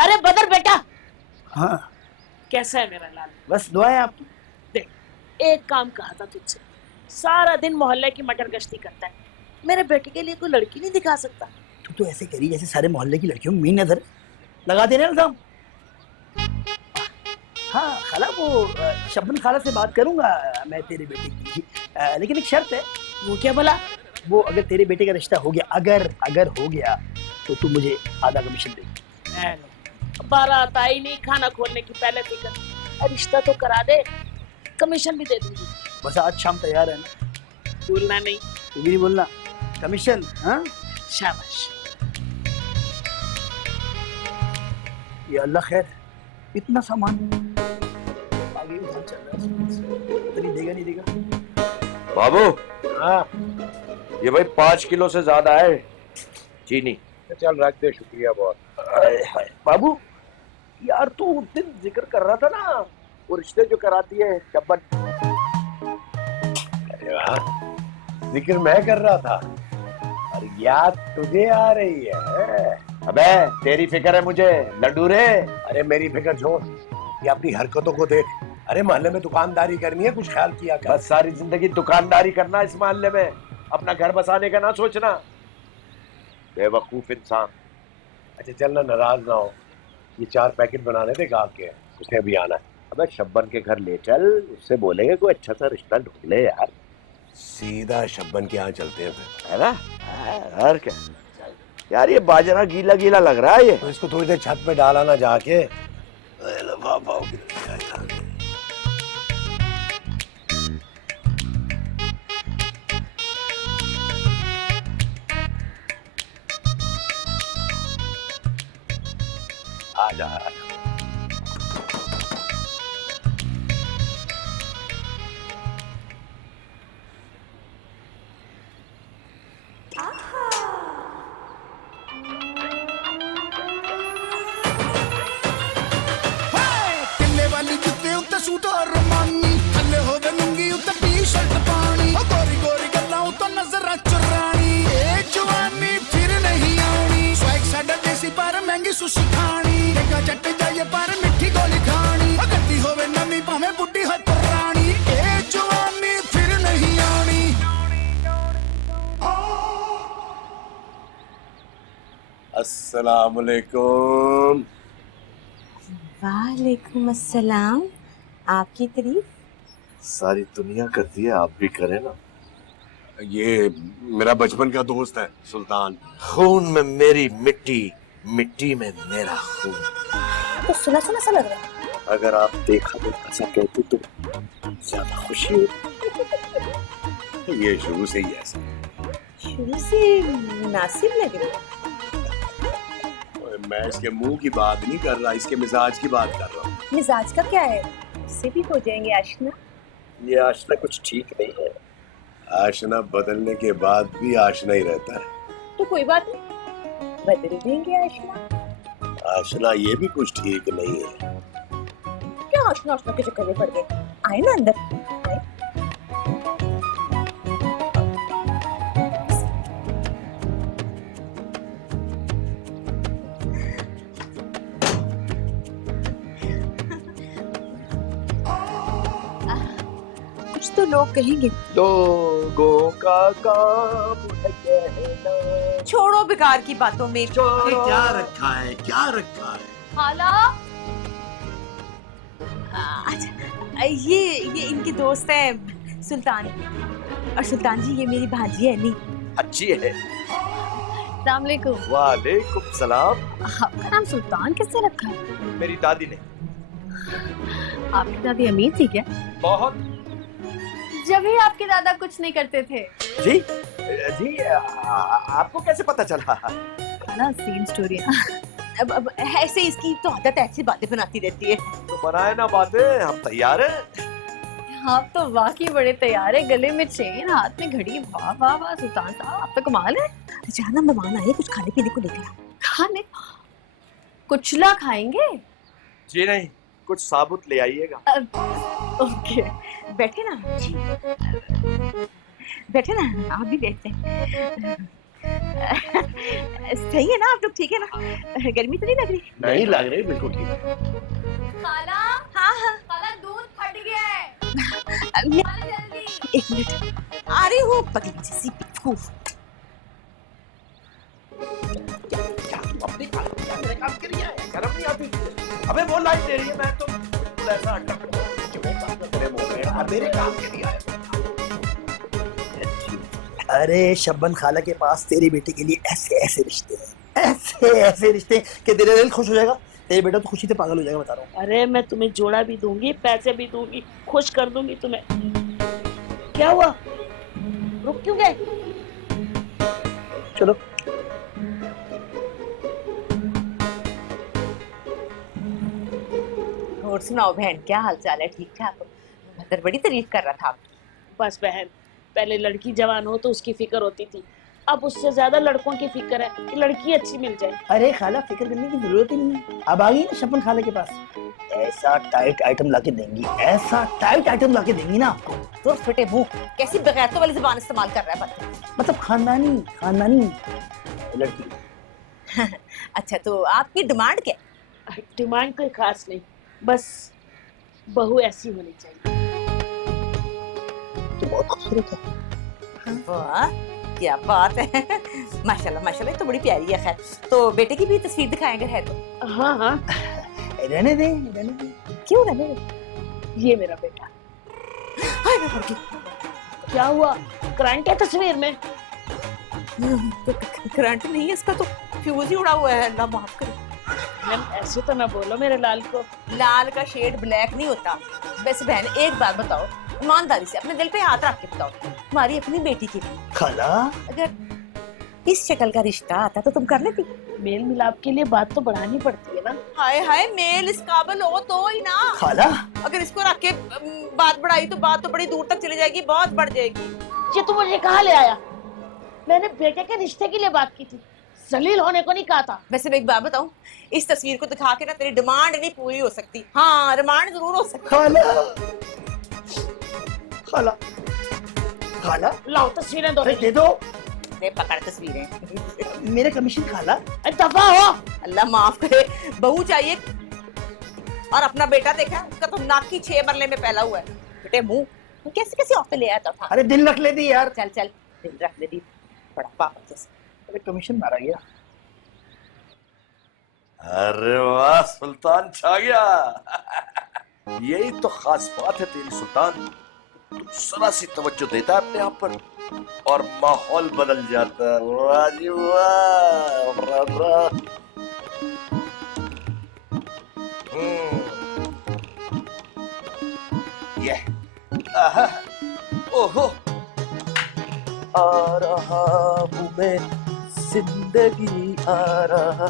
अरे बदर बेटा, हाँ कैसा है मेरा लाल? बस दुआ है आपकी। देख, एक काम कहा था तुझसे, सारा दिन मोहल्ले की मटर गश्ती करता है, मेरे बेटे के लिए कोई लड़की नहीं दिखा सकता? तू तो ऐसे करी जैसे सारे मोहल्ले की लड़कियों में मेरी नजर लगा देना इल्जाम। हाँ खाला, वो शबनम खाला से बात करूंगा मैं तेरे बेटे की, लेकिन एक शर्त है। वो क्या बोला? वो अगर तेरे बेटे का रिश्ता हो गया, अगर हो गया तो तू मुझे आधा कमीशन दे। बारात आई नहीं, खाना खोलने की पहले फिक्र, रिश्ता तो करा दे, कमीशन भी दे दूंगी। बस आज शाम तैयार है ना? भूलना नहीं। तू भी नहीं बोलना, कमीशन। हाँ शाबाश। ये अल्लाह खैर, इतना सामान आगे उधर चल रहा है, तेरी देगा नहीं देगा? बाबू, हाँ ये भाई 5 किलो से ज्यादा है चीनी। चल रख दे, शुक्रिया बहुत। बाबू यार, तू उस दिन जिक्र कर रहा था ना, वो रिश्ते जो कराती है शब्बन। अरे वाह, जिक्र मैं कर रहा था और याद तुझे आ रही है। अबे तेरी फिक्र है मुझे, लड्डू रे। अरे मेरी फिक्र छोड़, ये अपनी हरकतों को देख। अरे मोहल्ले में दुकानदारी करनी है, कुछ ख्याल किया कर। बस सारी जिंदगी दुकानदारी करना इस मोहल्ले में, अपना घर बसाने का ना सोचना, बेवकूफ इंसान। अच्छा चल ना, नाराज ना हो, ये 4 पैकेट बनाने थे गाँव के, उसने अभी आना है। अबे शब्बन के घर ले चल, उससे बोलेंगे कोई अच्छा सा रिश्ता ढूंढ ले यार। सीधा शब्बन के यहाँ चलते हैं फिर, है ना? और क्या यार, ये बाजरा गीला गीला लग रहा है ये। तो इसको थोड़ी देर छत पे डाला ना जाके। आजा किले वाली जुत्ते उत्ते सूट और रमानी, थल्ले होवे लुंगी उत्ते टी-शर्ट पानी, गोरी गोरी गल्लां उत्ते नजरां चुरानी, ए जवानी फिर नहीं आनी, स्वैग साडा देसी पर महंगी सुशी खानी, देखा जट जाए पर मिठी गोली खानी, गड्डी होवे नवी भावें बुड्ढी हो पुरानी, ए जवानी फिर नहीं आनी। अस्सलामुअलैकुम। वालेकुम अस्सलाम। आपकी तारीफ सारी दुनिया करती है, आप भी करें ना। ये मेरा बचपन का दोस्त है सुल्तान। खून में मेरी मिट्टी, मिट्टी में मेरा खून। तो सुना सुना सा लग रहा है। अगर आप देखा तो ऐसा कहते तो ज्यादा खुशी होती। ये शुरू से ही ऐसा है। शुरू से मुनासिब लग रहा है। मैं इसके मुंह की बात नहीं कर रहा, इसके मिजाज की बात कर रहा हूँ। मिजाज का क्या है? उससे भी हो जाएंगे आशना। ये आशना कुछ ठीक नहीं है। आशना बदलने के बाद भी आशना ही रहता है। तो कोई बात नहीं, बदल देंगे आशना। आशना ये भी कुछ ठीक नहीं है। क्या आशना आशना के चक्कर में पड़ गए? आए ना अंदर, आए। कुछ तो लोग कहेंगे। लोगों का काम है कहना। छोड़ो बेकार की बातों में। छोड़ो। क्या रखा है, क्या रखा है? खाला अच्छा, ये इनके दोस्त हैं सुल्तान, और सुल्तान जी ये मेरी भांजी है नी। अच्छी है। अस्सलाम वालेकुम। वालेकुम सलाम। आपका नाम सुल्तान किससे रखा है? मेरी दादी ने। आपकी दादी अमीर थी क्या? बहुत। जब ही आपके दादा कुछ नहीं करते थे। जी जी, आपको कैसे पता चला? खाला सेम स्टोरी। अब ऐसे इसकी तो आदत ऐसी बातें बनाती रहती है। तो बनाए ना बातें, हम तैयार हैं। आप तो वाकई बड़े तैयार है। गले में चेन, हाथ में घड़ी। वाह वाह वाह सुल्तान साहब, आप तो कमाल है। अचानक मेहमान आए, कुछ खाने पीने को लेकर आओ। खाने कुचला खाएंगे? जी नहीं, कुछ साबुत ले आइएगा। ओके, बैठे ना जी, बैठे ना, आप भी बैठते हैं। सही है ना आप लोग? ठीक है ना? गर्मी तो नहीं लग रही? नहीं लग रही, बिल्कुल ठीक है। खाला, हाँ हाँ, खाला दूध फट गया है। मैं खाला जल्दी। एक मिनट आ रही हूँ। पगली जैसी बेवकूफ। अपनी मेरे काम के लिए है, शर्म नहीं आती? अबे वो लाइट दे रही है, मैं तो बिल्कुल ऐसा अटक मेरे काम के लिए आया। अरे शब्बन खाला के पास तेरी बेटी के लिए ऐसे ऐसे रिश्ते हैं, ऐसे ऐसे रिश्ते कि तेरा दिल खुश हो जाएगा। तेरे बेटा तो खुशी से पागल हो जाएगा, बता रहा हूँ। अरे मैं तुम्हें जोड़ा भी दूंगी, पैसे भी दूंगी, खुश कर दूंगी तुम्हें। क्या हुआ? रुक क्यों गए? चलो। और सुनाओ बहन, क्या हाल चाल है? ठीक ठाक? भदर बड़ी तारीफ कर रहा था आप। बस बहन, पहले लड़की जवान हो तो उसकी फिक्र होती थी, अब उससे ज्यादा लड़कों की फिक्र है कि लड़की अच्छी मिल जाए। अरे खाला फिक्र करने की जरूरत ही नहीं है। अब आ गई ना शब्बन खाला के पास, ऐसा टाइट आइटम लाके देंगी, ऐसा टाइट आइटम लाके देंगी ना आपको। तो फटे मुंह, कैसी बगैरतों वाली जुबान इस्तेमाल कर रहा है? मतलब खानदानी खानदानी लड़की। अच्छा, तो आपकी डिमांड क्या? डिमांड कोई खास नहीं, बस बहू ऐसी होनी चाहिए। तो बहुत खूबसूरत है। वाह, क्या बात है। माशाल्लाह माशाल्लाह, ये तो बड़ी प्यारी है। खैर, तो बेटे की भी तस्वीर दिखाएं अगर है तो। हाँ हाँ, रहने दे, रहने दे। क्यों रहने दे? ये मेरा बेटा। हाय मैं मर गई। क्या हुआ? करंट है तस्वीर में? करंट नहीं है, इसका तो फ्यूज ही उड़ा हुआ है। अल्लाह माफ करे। मैम ऐसे तो ना बोलो मेरे लाल को। लाल का शेड ब्लैक नहीं होता। वैसे बहन एक बात बताओ, ईमानदारी से अपने दिल पे हाथ रख के बताओ, तुम्हारी अपनी बेटी की खाला अगर इस शक्ल का रिश्ता आता तो तुम कर लेती? मेल मिलाप के लिए बात तो बढ़ानी पड़ती है ना। हाय हाय, मेल इस काबिल हो तो ही ना। खाला अगर इसको रख के बात बढ़ाई तो बात तो बड़ी दूर तक चली जाएगी, बहुत बढ़ जाएगी। ये तू मुझे कहाँ ले आया? मैंने बेटे के रिश्ते के लिए बात की थी, जलील होने को नहीं कहा था। वैसे मैं एक बात बताऊं, इस तस्वीर को दिखा के ना तेरी डिमांड नहीं पूरी हो सकती। हाँ, डिमांड जरूर हो सकती। खाला खाला खाला लाओ तस्वीरें दो। दे दो। ले पकड़ तस्वीरें। मेरे कमीशन खाला। दफा हो। अल्लाह माफ करे, बहू चाहिए और अपना बेटा देखा, उसका तो नाक की 6 मरले में फैला हुआ है। बेटे मुंह कैसे कैसे औरतें ले आता था। अरे दिल रख ले दी यार। चल चल, दिल रख ले दी, बड़ा पापा जैसे। अरे कमीशन मारा गया। अरे वाह सुल्तान छा गया। यही तो खास बात है तेरी सुल्तान, तू जरा सी तवज्जो देता है अपने आप पर और माहौल बदल जाता है। वाह जी वाह, वाह। ये आहा, ओहो, आ रहा हूँ मैं, जिंदगी आ रहा।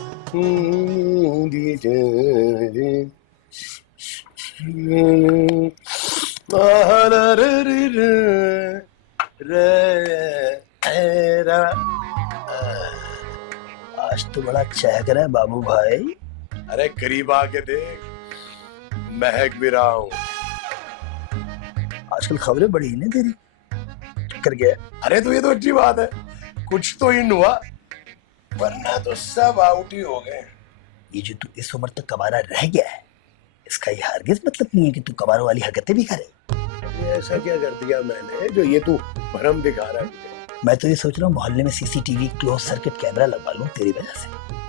आज तो बड़ा चहक रहा है बाबू भाई। अरे करीब आके देख, महक भी रहा हूँ। आजकल खबरें बड़ी ही ना तेरी, कर गया। अरे तो ये तो अच्छी बात है, कुछ तो इन हुआ, वरना तो सब आउट ही हो गए। ये जो तू इस उम्र तक कबारा रह गया है, इसका ये हरगिज मतलब नहीं है कि तू कबारों वाली हरकतें भी करे। ऐसा क्या कर दिया मैंने जो ये तू भरम दिखा रहा है? मैं तो ये सोच रहा हूँ मोहल्ले में सीसीटीवी क्लोज सर्किट कैमरा लगवा लूं तेरी वजह से।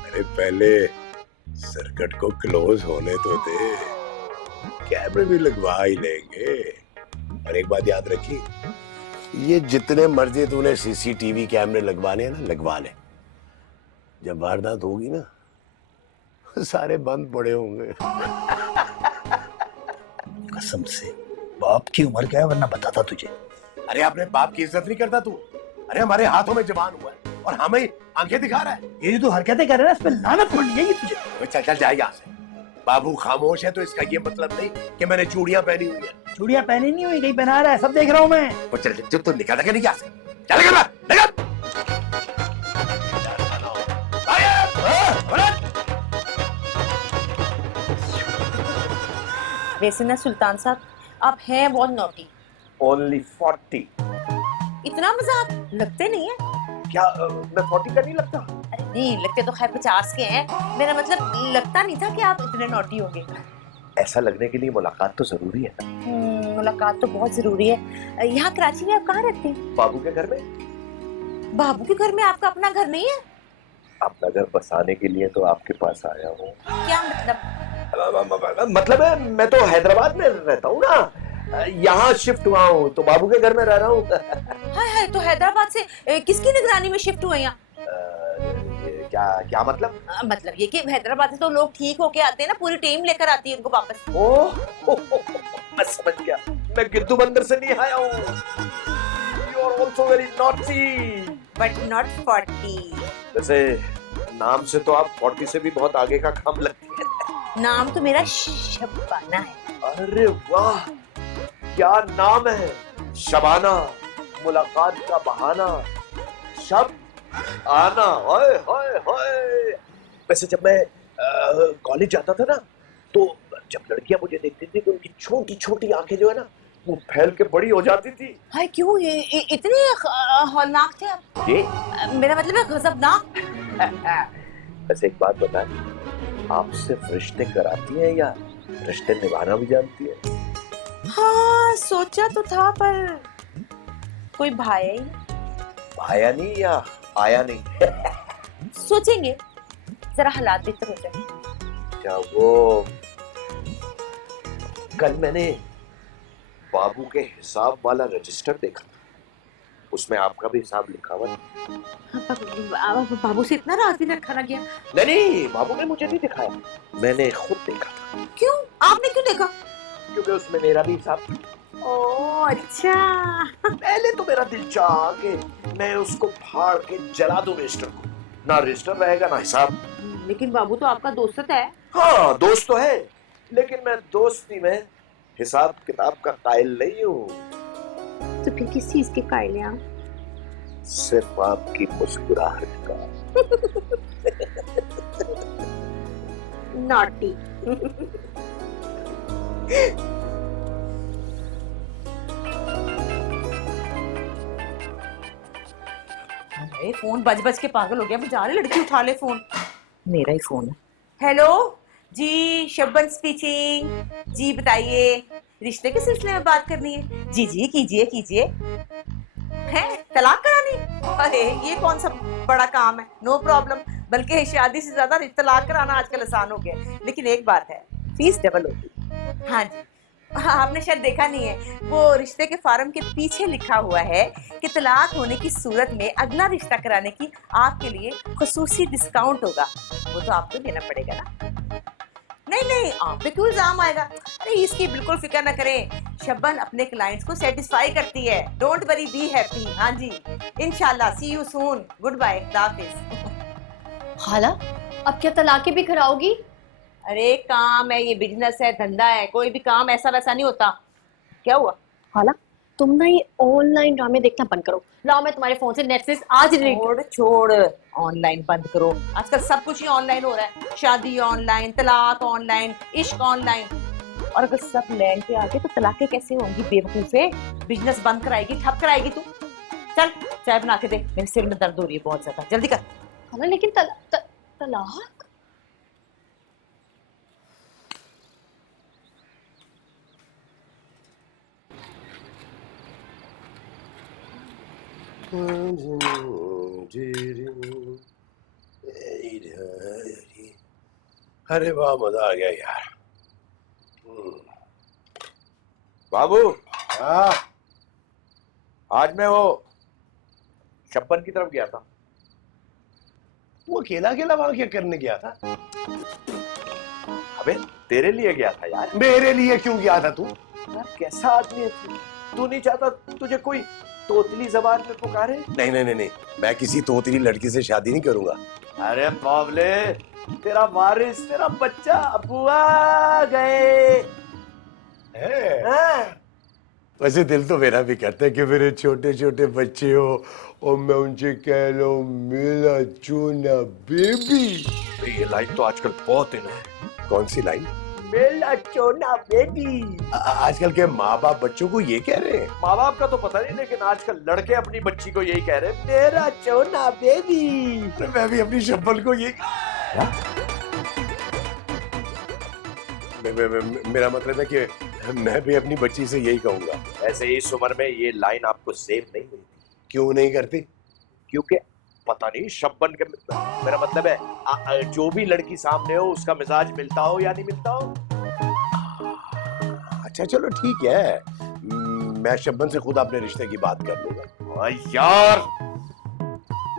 अरे पहले सर्किट को क्लोज होने तो दे, कैमरे भी लगवा ही लेंगे। और एक बात याद रखी, ये जितने मर्जी तूने सीसीटीवी कैमरे लगवाने हैं ना, लगवा ले। जब वारदात होगी ना, सारे बंद पड़े होंगे। कसम से बाप की उम्र क्या है, वरना बताता तुझे। अरे अपने बाप की इज्जत नहीं करता तू? अरे हमारे हाथों में जवान हुआ है और हमें आंखें दिखा रहा है। ये जो तू हरकतें कर रहा है, इस पे लानत पड़नी है तुझे। चल चल जा यहाँ से। बाबू खामोश है तो इसका ये मतलब नहीं कि मैंने चूड़ियां पहनी हुई है। चूड़ियां पहनी नहीं हुई, कहीं पहना रहा है, सब देख रहा हूँ मैं। वो चल चल तो निकल के नहीं जा सकता। चल निकल। वैसे ना सुल्तान साहब, आप हैं बहुत नॉटी। Only 40। इतना मजाक लगते नहीं है। क्या मैं 40 का नहीं लगता? अरे नहीं, लगते तो खैर 50 के हैं। मेरा मतलब लगता नहीं था कि आप इतने नॉटी होंगे। ऐसा लगने के लिए मुलाकात तो जरूरी है। मुलाकात तो बहुत जरूरी है। यहाँ कराची में आप कहाँ रहते हैं? बाबू के घर में। बाबू के घर में? आपका अपना घर नहीं है? अपना घर बसाने के लिए तो आपके पास आया हूँ। क्या मतलब है मैं तो हैदराबाद में रहता हूँ ना, यहाँ शिफ्ट हुआ हूँ तो बाबू के घर में रह रहा हूँ। हाय हाय, तो हैदराबाद से किसकी निगरानी में शिफ्ट हुए यहाँ? क्या मतलब? मतलब ये कि हैदराबाद से तो लोग ठीक होके आते हैं ना, पूरी टीम लेकर आती है उनको वापस। मैं समझ गया, मैं गिद्दू बंदर से नहीं आया हूँ। You are also very naughty, but not 40। वैसे नाम से तो आप 40 से भी बहुत आगे का काम लगती है। नाम तो मेरा शबाना है। अरे वाह, क्या नाम है! शबाना, मुलाकात का बहाना, शब आना। हाय हाय हाय। वैसे जब मैं कॉलेज जाता था ना, तो जब लड़कियां मुझे देखती थी तो उनकी छोटी छोटी आंखें जो है ना, वो फैल के बड़ी हो जाती थी। हाय, क्यों ये इतने हौलनाक थे आप? ये मेरा मतलब है गजबनाक। वैसे एक बात बताएं, आप सिर्फ रिश्ते कराती हैं या रिश्ते निभाना भी जानती है? हाँ, सोचा तो था, पर कोई भाया ही। भाया नहीं या आया नहीं? सोचेंगे, जरा हालात बेहतर हो जाए। क्या वो कल मैंने बाबू के हिसाब वाला रजिस्टर देखा, उसमें आपका भी हिसाब लिखा हुआ था। बाबू से इतना राज भी रखा ना गया? नहीं, बाबू ने मुझे नहीं दिखाया, मैंने खुद देखा था। क्यों? आपने क्यों देखा? क्योंकि उसमें मेरा भी हिसाब था। ओह अच्छा। पहले तो मेरा दिल चाहा कि मैं उसको फाड़ के जला दूं रजिस्टर को, ना रजिस्टर रहेगा ना हिसाब। लेकिन बाबू तो आपका दोस्त है। हाँ, दोस्त तो है, लेकिन मैं दोस्ती में हिसाब किताब का कायल नहीं हूँ। तो फिर किस चीज के कायल हैं आप? सिर्फ आपकी मुस्कुराहट का। नॉटी। अरे फोन बज बज के पागल हो गया, मैं जा रही, लड़की उठा ले फोन। मेरा ही फोन है। हेलो जी, शबन स्पीकिंग। जी बताइए, रिश्ते के सिलसिले में बात करनी है? जी जी कीजिए कीजिए। हैं, तलाक करानी? अरे ये कौन सा बड़ा काम है? नो प्रॉब्लम, बल्कि शादी से ज्यादा तलाक कराना आजकल आसान हो गया। लेकिन एक बात है, फीस डबल होगी। हाँ जी, आपने शायद देखा नहीं है, वो रिश्ते के फार्म के पीछे लिखा हुआ है कि तलाक होने की सूरत में अगला रिश्ता कराने की आपके लिए खुसूसी डिस्काउंट होगा। वो तो आपको देना पड़ेगा ना। नहीं नहीं, आप पे क्यों इल्जाम आएगा? अरे इसकी बिल्कुल फिक्र न करें, शबन अपने क्लाइंट्स को सेटिस्फाई करती है। Don't worry, be happy. हाँ जी, इंशाल्लाह, सी यू सून, गुड बाय, हाफिज। खाला अब क्या तलाक़ें भी कराओगी? अरे काम है, ये बिजनेस है, धंधा है, कोई भी काम ऐसा वैसा नहीं होता। क्या हुआ? खाला तुम ना ये ऑनलाइन ड्रामे देखना बंद करो। लाओ मैं तुम्हारे फोन से नेटफ्लिक्स आज छोड़ छोड़, ऑनलाइन बंद करो। आजकल सब कुछ ही ऑनलाइन हो रहा है। शादी ऑनलाइन, तलाक ऑनलाइन, इश्क ऑनलाइन। और अगर सब लैंड पे आके तो तलाकें कैसे होंगी बेवकूफे? बिजनेस बंद कराएगी, ठप कराएगी तू। चल चाय बना के दे, मेरे सिर में दर्द हो रही है बहुत ज्यादा, जल्दी कर। खाला लेकिन तलाक अरे वाह, मजा आ गया यार। बाबू, हाँ, आज मैं वो शब्बन की तरफ गया था। वो अकेला अकेला वहां क्या करने गया था? अबे तेरे लिए गया था यार। मेरे लिए क्यों गया था तू? यार कैसा आदमी है तू? तू नहीं चाहता तुझे कोई तोतली जबान में पुकारे? नहीं नहीं नहीं नहीं, मैं किसी तोतली लड़की से शादी नहीं करूंगा। अरे बावले, तेरा वारिस, तेरा बच्चा अबू आ गए। हाँ। वैसे दिल तो मेरा भी करता है कि मेरे छोटे छोटे बच्चे हो और मैं उनसे कह लो मेरा चूना बेबी। ये लाइन तो आजकल बहुत इन है। कौन सी लाइन? मेरा चोना बेबी। आजकल के माँ बाप बच्चों को ये कह रहे हैं? माँ बाप का तो पता नहीं, लेकिन आजकल लड़के अपनी बच्ची को यही कह रहे हैं, मेरा चोना बेबी। मैं भी अपनी शब्बल को ये मेरा मतलब है कि मैं भी अपनी बच्ची से यही कहूंगा। ऐसे इस उम्र में ये लाइन आपको सेफ नहीं हुई। क्यों नहीं करती? क्योंकि पता नहीं शब्बन के, मेरा मतलब है जो भी लड़की सामने हो उसका मिजाज मिलता हो या नहीं मिलता हो। अच्छा चलो ठीक है, मैं शब्बन से खुद अपने रिश्ते की बात कर लूंगा। यार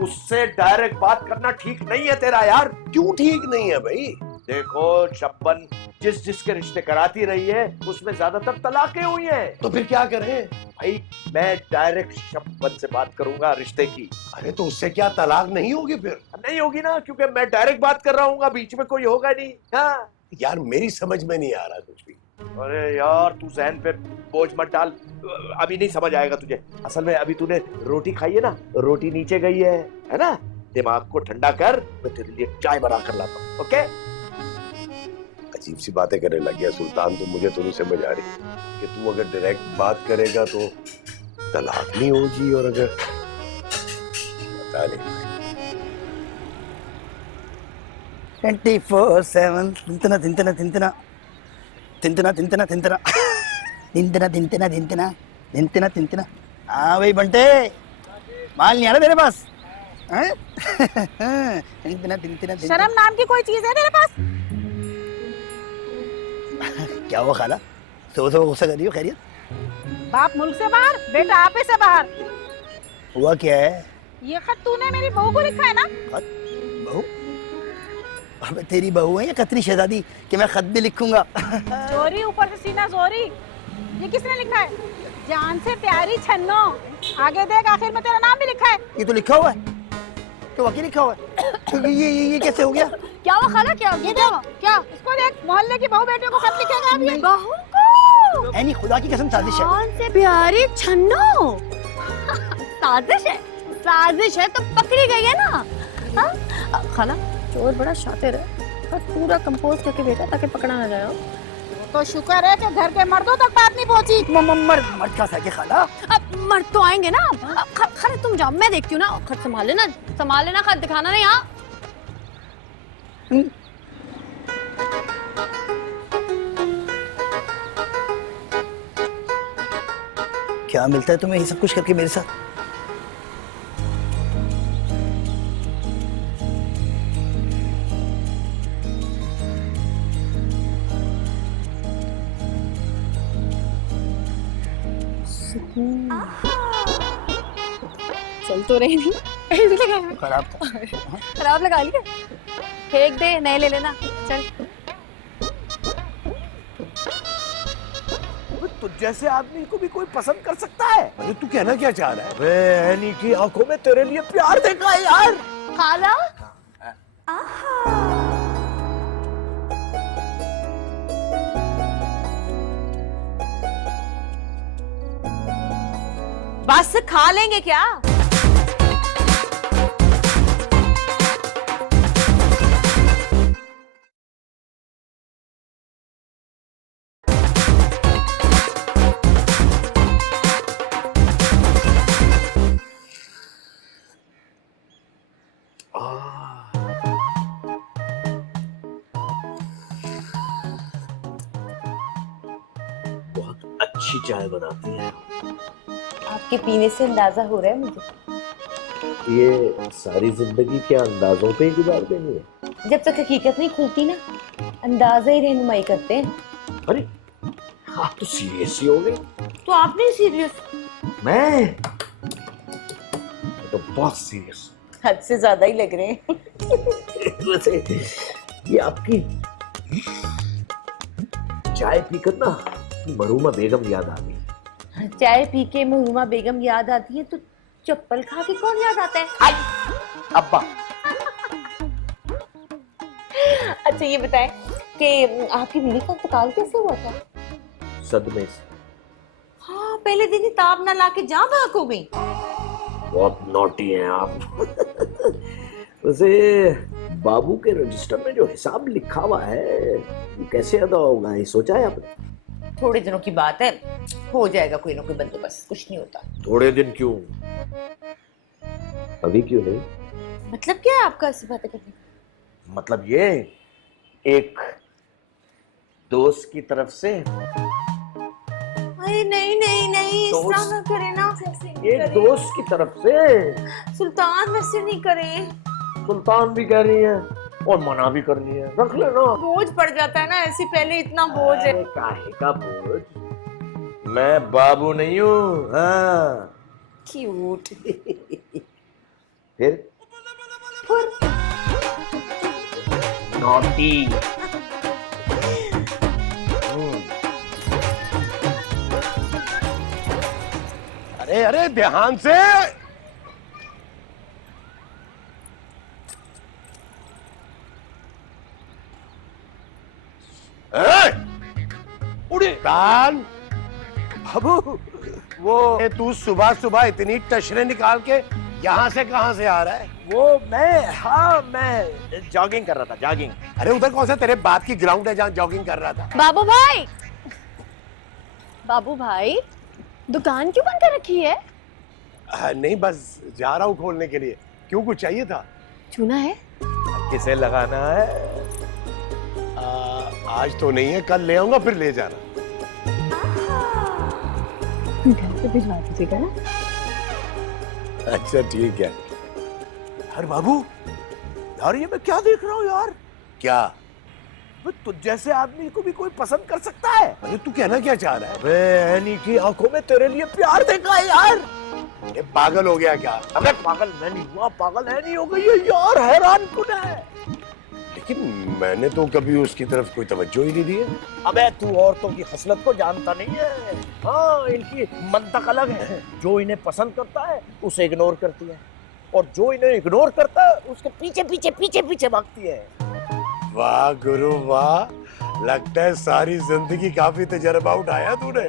उससे डायरेक्ट बात करना ठीक नहीं है तेरा यार। क्यों ठीक नहीं है भाई? देखो शब्बन जिस जिसके रिश्ते कराती रही है उसमें ज्यादातर तलाकें हुई हैं। तो फिर क्या करें? भाई मैं डायरेक्ट शब्बन से बात करूंगा रिश्ते की। अरे तो उससे क्या तलाक नहीं होगी? फिर नहीं होगी ना, क्योंकि मैं डायरेक्ट बात कर रहा हूँ, बीच में कोई होगा नहीं। हाँ यार मेरी समझ में नहीं आ रहा कुछ भी। अरे यार तू जहन पे बोझ मत डाल, अभी नहीं समझ आएगा तुझे। असल में अभी तूने रोटी खाई है ना, रोटी नीचे गई है ना? दिमाग को ठंडा कर, मैं तेरे लिए चाय बना कर लाता हूँ। ओके? अजीब सी बातें करने लग गया सुल्तान, तो मुझे तो नहीं समझ आ रही कि तू अगर डायरेक्ट बात करेगा तो तलाक नहीं होगी, और अगर पता नहीं 24/7 तिंतना तिंतना तिंतना तिंतना तिंतना तिंतना तिंतना तिंतना तिंतना तिंतना तिंतना। हाँ भाई बंटे, माल नहीं आ रहा तेरे पास? तिंतना तिंतना। शर्म नाम की कोई चीज है तेरे पास? क्या हुआ खाला, सो गुस्सा कर रही हो? खैरियत? बाप मुल्क से बाहर, बेटा आप ही से बाहर। हुआ क्या है? ये खत तूने मेरी बहू को लिखा है ना? खत? बहू? अबे तेरी बहू है या कतरी शहजादी कि मैं खत भी लिखूंगा? जोरी ऊपर से सीना जोरी। ये किसने लिखा है? जान से प्यारी छन्नो। आगे देख, आखिर में तेरा नाम भी लिखा है। ये तो लिखा हुआ है, तो वाकई लिखा हुआ है। ये कैसे हो गया? क्या हुआ खाला? क्या ये क्या हुआ? क्या? इसको देख, मोहल्ले की बहू बेटे को खत लिखेगा अभी। बहू को? ऐनी खुदा की कसम साजिश है। जान से प्यारी छन्नो। साजिश है? साजिश है तो पकड़ी गई है ना? हाँ खाला, चोर बड़ा शातिर है, पर पूरा कंपोज करके भेजा ताकि पकड़ा ना जाए। तो शुक्र है कि घर के मर्दों तक बात नहीं पहुंची। मर्द का सके खाला? अब मर्द तो आएंगे ना। खाला तुम जाओ, मैं देखती हूँ ना। खत संभाल लेना, खत दिखाना नहीं। हाँ क्या मिलता है तुम्हें ये सब कुछ करके मेरे साथ? चल तो रही नहीं, ऐसे लगाया। खराब था। खराब लगा लिया, फेंक दे, नए ले लेना। चल तुझ जैसे आदमी को भी कोई पसंद कर सकता है? अरे तू कहना क्या चाह रहा है? वे एनी की आंखों में तेरे लिए प्यार देखा है यार। खाला बस खा लेंगे क्या? बहुत अच्छी चाय बनाती है। आपके पीने से अंदाजा हो रहा है मुझे। ये सारी जिंदगी क्या अंदाजों पे ही गुजार देनी है? जब तक हकीकत नहीं खुलती ना, अंदाजा ही रहनुमाई करते हैं। अरे आप तो सीरियस ही हो गए। तो आप नहीं सीरियस? मैं तो बहुत सीरियस। हद से ज्यादा ही लग रहे हैं। वैसे ये आपकी चाय पीकर ना मरूमा बेगम याद आ गई। चाय पी के महरूमा बेगम याद आती है, तो चप्पल खा के कौन याद आता है? अब्बा। अच्छा ये बताएं कि आपकी बीवी का इंतकाल कैसे हुआ था? सदमे से। हाँ, पहले दिन ही ताब ना लाके जहाँ भाग हो गई। बहुत नॉटी हैं आप। वैसे बाबू के रजिस्टर में जो हिसाब लिखा हुआ है वो कैसे अदा होगा, ये सोचा है आपने? थोड़े दिनों की बात है, हो जाएगा कोई ना कोई बंदोबस्त, कुछ नहीं होता। थोड़े दिन क्यों, अभी क्यों नहीं? मतलब क्या है आपका ऐसी बातें करने? मतलब ये एक दोस्त की तरफ से। अरे नहीं नहीं नहीं, इस तरह दोस्त? ना करें ना। एक दोस्त की तरफ से। सुल्तान वैसे नहीं करे। सुल्तान भी कह रही है और मना भी करनी है, रख लेना। बोझ पड़ जाता है ना ऐसे, पहले इतना बोझ है। काहे का बोझ, मैं बाबू नहीं हूँ। हाँ क्यूट। फिर नॉटी। अरे अरे ध्यान से। उड़े कान बाबू वो तू सुबह सुबह इतनी टशरे निकाल के यहाँ से कहाँ से आ रहा है? मैं जॉगिंग कर रहा था, जॉगिंग। अरे उधर कौन सा तेरे बाप की ग्राउंड है जहाँ जॉगिंग कर रहा था? बाबू भाई, बाबू भाई दुकान क्यों बंद कर रखी है? नहीं बस जा रहा हूँ खोलने के लिए। क्यों, कुछ चाहिए था? चूना है? किसे लगाना है? आज तो नहीं है, कल ले आऊंगा, फिर ले जाना। घर पे भिजवा दीजिएगा ना। अच्छा ठीक है। अरे बाबू यार, ये मैं क्या देख रहा हूँ यार? क्या? तुझ जैसे आदमी को भी कोई पसंद कर सकता है? अरे तू कहना क्या चाह रहा है? वे एनी की आंखों में तेरे लिए प्यार देखा है यार। ये पागल हो गया क्या? अबे पागल मैं नहीं हुआ, पागल है नहीं हो गई है यार, हैरान कुन है। लेकिन मैंने तो कभी उसकी तरफ कोई तवज्जो ही नहीं दी है। अबे तू औरतों की खसलत को जानता नहीं है। हाँ, इनकी मंतक अलग है। जो इन्हें पसंद करता है उसे इग्नोर करती है, और जो इन्हें इग्नोर करता है उसके पीछे पीछे पीछे पीछे भागती है। वाह गुरु वाह, लगता है सारी जिंदगी काफी तजर्बा उठाया तूने।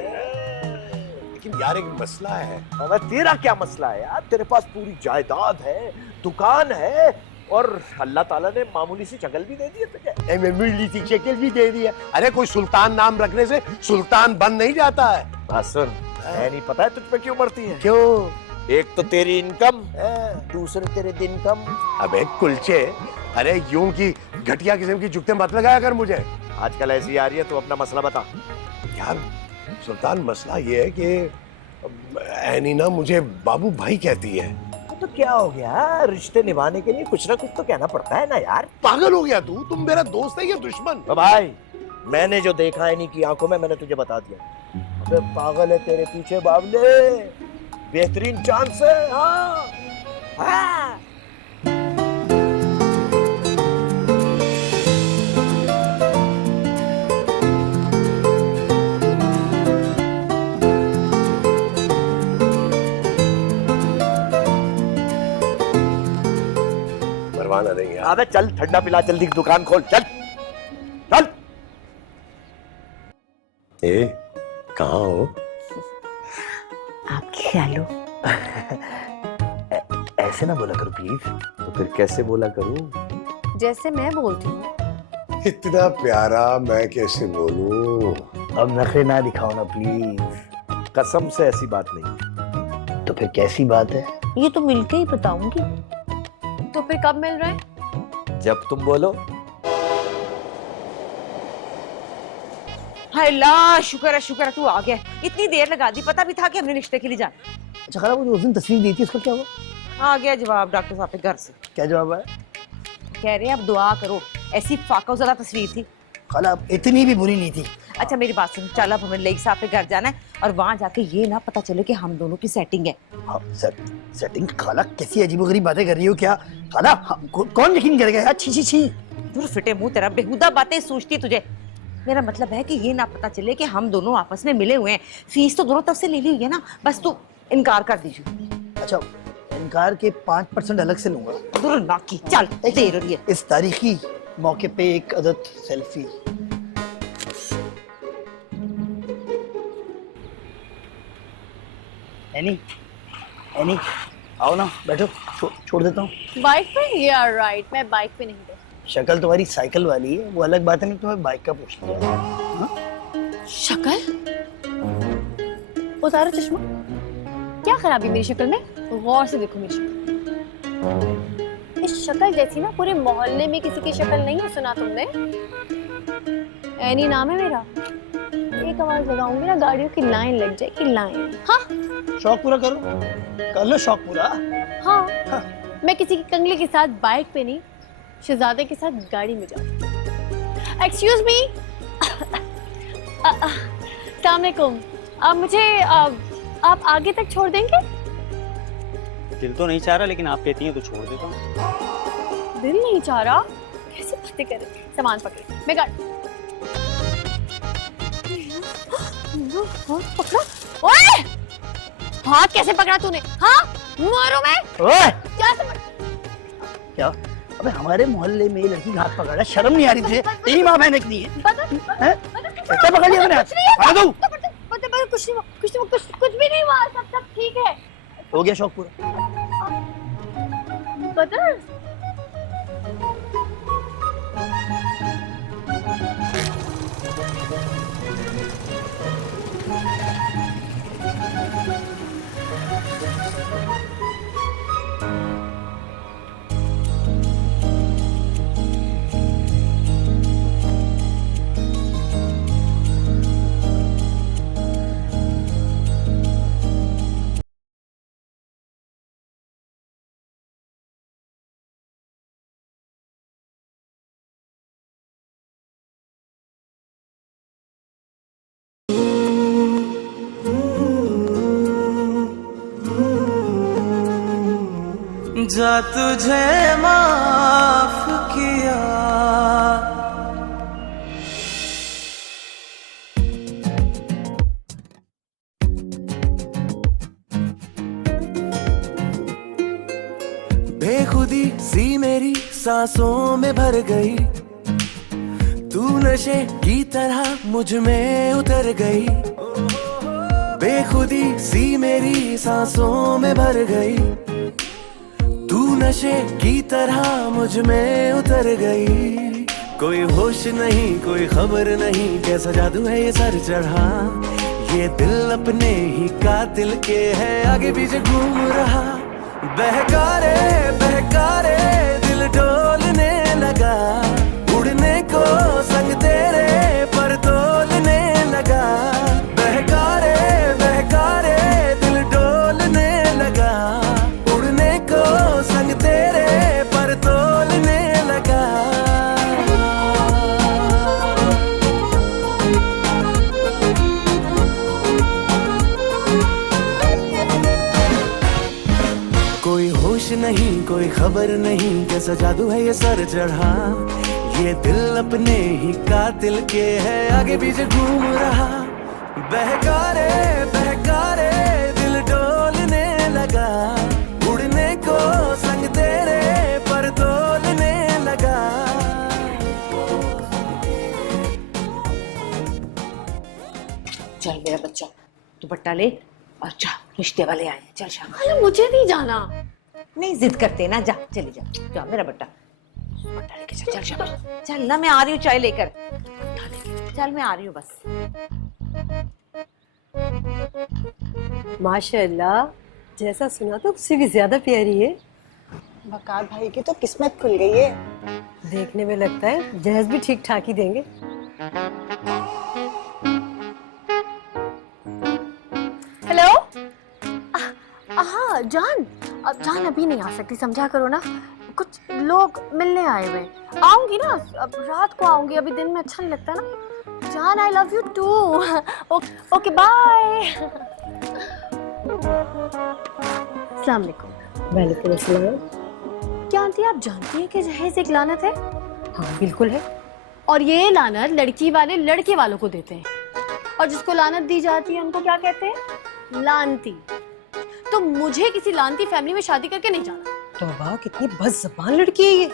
लेकिन यार एक मसला है। अबे तेरा क्या मसला है यार? तेरे पास पूरी जायदाद है, दुकान है, और अल्लाह ताला ने मामूली सी शक्ल भी दे दी है तुझे। मामूली सी शक्ल भी दे दी है। अरे कोई सुल्तान नाम रखने से सुल्तान बन नहीं जाता है। बात सुन, नहीं पता है तुझ पे क्यों मरती है? क्यों? एक तो तेरी इनकम, दूसरे तेरे दिन कम। अबे कुलचे, अरे यूं की घटिया किस्म की जुगते मत लगाया कर मुझे। आजकल ऐसी आ रही है, तो अपना मसला बता। यार सुल्तान, मसला ये है कि ऐनी ना मुझे बाबू भाई कहती है। तो क्या हो गया, रिश्ते निभाने के लिए कुछ ना कुछ तो कहना पड़ता है ना यार। पागल हो गया तू? तुम मेरा दोस्त है या दुश्मन? भाई मैंने जो देखा है इन्हीं की आंखों में, मैंने तुझे बता दिया। अबे पागल है तेरे पीछे बावले, बेहतरीन चांस है। हाँ हाँ परवाना नहीं यार। अबे चल ठंडा पिला, जल्दी दुकान खोल, चल चल। ए कहाँ हो? आपके ख्यालों। ऐसे ना बोला करो प्लीज। तो फिर कैसे बोला करूं? जैसे मैं बोलती हूँ। इतना प्यारा मैं कैसे बोलूं? अब नखरे ना दिखाओ ना प्लीज। कसम से ऐसी बात नहीं। तो फिर कैसी बात है? ये तो मिलके ही बताऊंगी। तो फिर कब मिल रहे हैं? जब तुम बोलो। हाय ला, शुक्र है तू आ गया। इतनी देर लगा दी, पता भी था कि हमने रिश्ते के लिए जाना। अच्छा खाला, वो जो उस दिन तस्वीर दी थी उसका क्या हुआ? आ गया जवाब डॉक्टर साहब के घर से। क्या जवाब है? कह रहे हैं अब दुआ करो, ऐसी फाका तस्वीर थी। खाला इतनी भी बुरी नहीं थी। अच्छा मेरी बात सुन, चल अब हमें लेक साहब के घर जाना है और वहाँ जाके ये ना पता चले कि हम दोनों की सेटिंग है। हाँ, सेटिंग? खाला कैसी अजीबोगरीब बातें कर रही हो क्या? खाला कौन यकीन करेगा यार? छी छी छी। दूर फिटे मुंह तेरा, बेहुदा बातें सोचती तुझे। मेरा मतलब है कि ये ना पता चले कि हम दोनों आपस में मिले हुए हैं। फीस तो दोनों तरफ से ले ली हुई है ना, बस तू इनकार कर दीजिए। अच्छा, इनकार के 5% अलग से लूंगा। दूर ना की, चल देर हो रही है। इस तारीखी मौके पे एक अदद सेल्फी। एनी आओ ना, बैठो, छोड़ देता हूँ। बाइक पे? यार राइट, मैं बाइक पे नहीं गई। शक्ल तुम्हारी साइकिल वाली है, वो अलग बात है, नहीं तुम्हें बाइक का पूछ लिया। शक्ल? उतारो चश्मा। क्या खराबी मेरी शक्ल में? गौर से देखो मेरी शक्ल। इस शक्ल जैसी ना पूरे मोहल्ले में किसी की शक्ल नहीं है, सुना तुमने? एनी नाम है मेरा। एक आवाज लगाऊंगी ना, गाड़ियों की लाइन लग जाएगी, लाइन। हाँ शौक पूरा करो, कर लो शौक पूरा। हाँ, मैं किसी की कंगली के साथ बाइक पे नहीं, शहजादे के साथ गाड़ी में जाऊँ। एक्सक्यूज मी, अस्सलामुअलैकुम। आप मुझे आप आगे तक छोड़ देंगे? दिल तो नहीं चाह रहा, लेकिन आप कहती हैं तो छोड़ देता हूँ। दिल नहीं चाह रहा? कैसे बातें कर रहे? सामान पकड़े, मैं गाड़ी पकड़ा। ओए! हाथ कैसे पकड़ा तूने? हाँ, मारो मैं। ओए! क्या? अबे हमारे मोहल्ले में लड़की हाथ पकड़ा, शर्म नहीं आ रही तुझे? तेरी माँ बहन की है? कैसे पकड़ लिया मैंने? कुछ भी नहीं हुआ, सब ठीक है। हो गया शौक पूरा। बदर जा तुझे माफ किया। बेखुदी सी मेरी सांसों में भर गई, तू नशे की तरह मुझ में उतर गई। बेखुदी सी मेरी सांसों में भर गई, तू नशे की तरह मुझ में उतर गई। कोई होश नहीं, कोई खबर नहीं, कैसा जादू है ये सर चढ़ा। ये दिल अपने ही कातिल के है आगे पीछे घूम रहा। बहकारे बहकारे दिल डोलने लगा, उड़ने को संग तेरे पर तोलने लगा। बहकारे बहकारे दिल डोलने लगा, उड़ने को संग तेरे पर तोलने लगा। नहीं कोई खबर नहीं कैसा जादू है ये सर चढ़ा, ये दिल अपने ही कातिल के है आगे पीछे घूम रहा। बहकारे बहकारे दिल डोलने लगा, उड़ने को संग तेरे पर तोलने लगा। चल मेरा बच्चा दुपट्टा ले और जा, रिश्ते वाले आए हैं, चल शाम। खाला मुझे नहीं जाना। नहीं जिद करते ना, जा चली जा, जा मेरा बट्टा दुपट्टा लेके चल, चल शाम चल ना, मैं आ रही हूँ चाय लेकर, चल मैं आ रही हूँ बस। माशाल्लाह, जैसा सुना तो उससे भी ज्यादा प्यारी है। बकार भाई की तो किस्मत खुल गई है। देखने में लगता है जहेज भी ठीक ठाक ही देंगे। हेलो। हाँ जान, अब जान अभी नहीं आ सकती, समझा करो ना, कुछ लोग मिलने आए हुए। आऊंगी ना, अब रात को आऊंगी, अभी दिन में अच्छा नहीं लगता ना। जान I love you too. Okay bye. अस्सलाम वालेकुम। वालेकुम अस्सलाम। क्या आंटी आप जानती हैं कि जहेज एक लानत है? हाँ बिल्कुल है। और ये लानत लड़की वाले लड़के वालों को देते हैं, और जिसको लानत दी जाती है उनको क्या कहते हैं? लानती। तो मुझे किसी लानती फैमिली में शादी करके नहीं जाना। तौबा, कितनी बदज़बान लड़की है ये।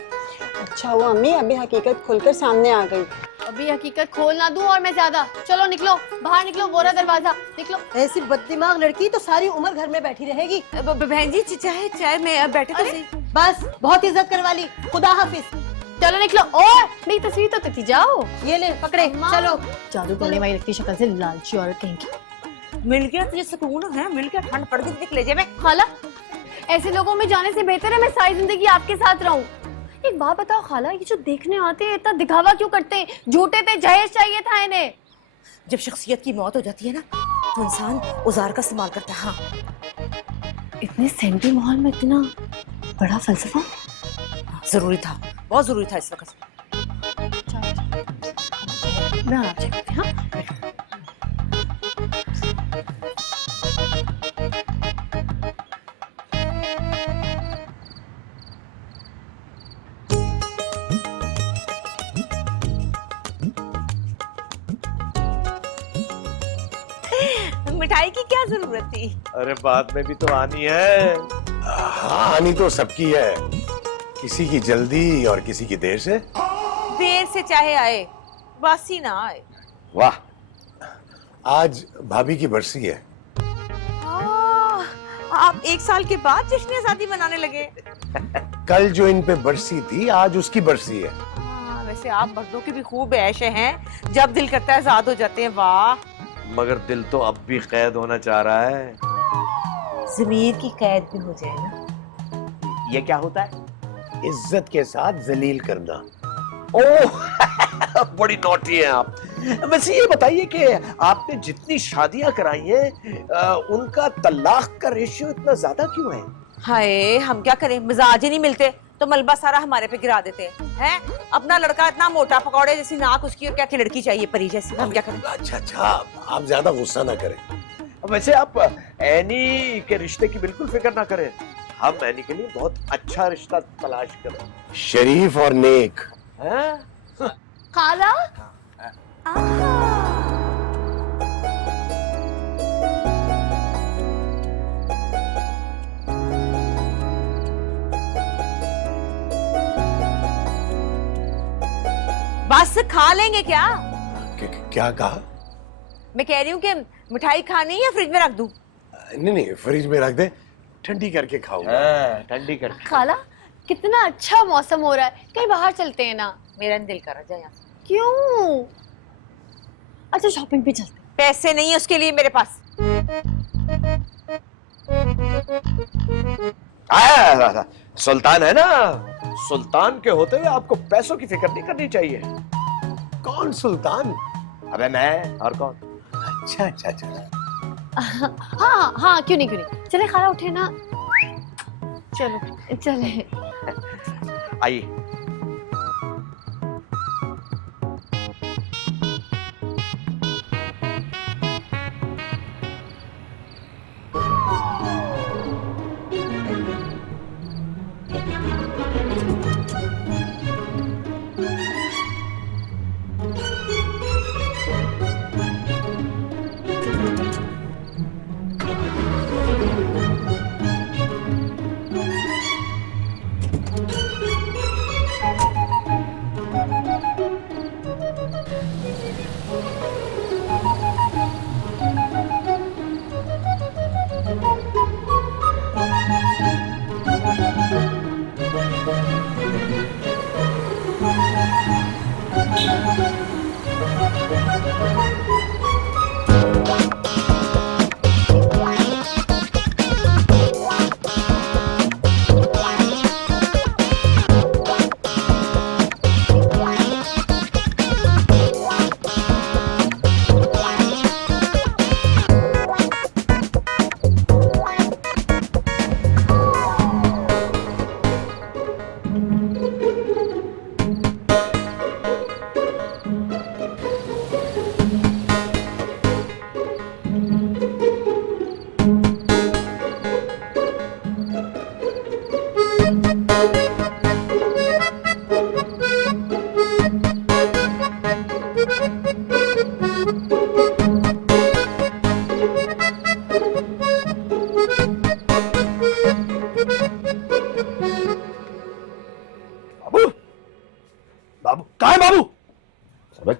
अच्छा हुआ अम्मी, अभी हकीकत खुलकर सामने आ गई। अभी हकीकत खोल ना दूं और मैं ज्यादा। चलो निकलो बाहर, निकलो, बोरा दरवाजा, निकलो। ऐसी बददिमाग लड़की तो सारी उम्र घर में बैठी रहेगी। बहन जी चाहे चाहे मैं बैठे तो सही। बस बहुत इज्जत करवा ली, खुदा हाफिज। चलो निकलो। और मेरी तस्वीर तो तती जाओ। ये ले पकड़े, चलो। जादू करने वाली लगती शक्ल से लालची औरत कहीं की। मिल गया तुझे सुकून है, मिल गया, ठंड पड़ गई निकले जे में। खाला ऐसे लोगों में जाने से बेहतर है मैं सारी जिंदगी आपके साथ रहूं। एक बात बताओ खाला, ये जो देखने आते हैं इतना दिखावा क्यों करते हैं? झूठे थे, जहेज चाहिए था इन्हें। जब शख्सियत की मौत हो जाती है ना तो इंसान औजार का इस्तेमाल करता है। हाँ इतने सेंटी माहौल में इतना बड़ा फलसफा जरूरी था, बहुत जरूरी था इस वक्त। मैं आप चेक करती हूँ। हाँ? मिठाई की क्या जरूरत थी? अरे बाद में भी तो आनी है। हाँ आनी तो सबकी है, किसी की जल्दी और किसी की देर से। देर से चाहे आए, बासी ना आए। वाह, आज भाभी की बरसी है। आप 1 साल के बाद जश्न शादी मनाने लगे। कल जो इन पे बरसी थी आज उसकी बरसी है। वैसे आप मर्दों की भी खूब ऐशे हैं, जब दिल करता है आजाद हो जाते हैं। वाह, मगर दिल तो अब भी कैद होना चाह रहा है। ज़मीर की कैद भी हो जाए ना। ये क्या होता है? इज्जत के साथ जलील करना। ओह बड़ी नॉटी हैं आप। वैसे ये बताइए कि आपने जितनी शादियां कराई हैं उनका तलाक का रेशियो इतना ज्यादा क्यों है? हाय, हम क्या करें, मिजाज ही नहीं मिलते तो मलबा सारा हमारे पे गिरा देते हैं। अपना लड़का इतना मोटा, पकौड़े जैसी नाक उसकी, और क्या की लड़की चाहिए परी जैसी, हम क्या करें? अच्छा, आप ज्यादा गुस्सा ना करें। वैसे आप एनी के रिश्ते की बिल्कुल फिक्र ना करें, हम एनी के लिए बहुत अच्छा रिश्ता तलाश करें, शरीफ और नेक। हैं? खाला बस खा लेंगे क्या? क्या कहा? मैं कह रही हूँ कि मिठाई खानी या फ्रिज में रख दूं? नहीं, फ्रिज में रख दे, ठंडी करके खाऊंगा। ठंडी करके। खाला कितना अच्छा मौसम हो रहा है, कहीं बाहर चलते हैं ना। मेरा दिल कर रहा है, यहाँ से। क्यों? अच्छा शॉपिंग पे चलते हैं। पैसे नहीं है उसके लिए मेरे पास। सुल्तान है ना, सुल्तान के होते हुए आपको पैसों की फिक्र नहीं करनी चाहिए। कौन सुल्तान? अबे मैं, और कौन? अच्छा। हाँ, क्यों नहीं। चले खाला, उठे ना। चलो चले। आइए।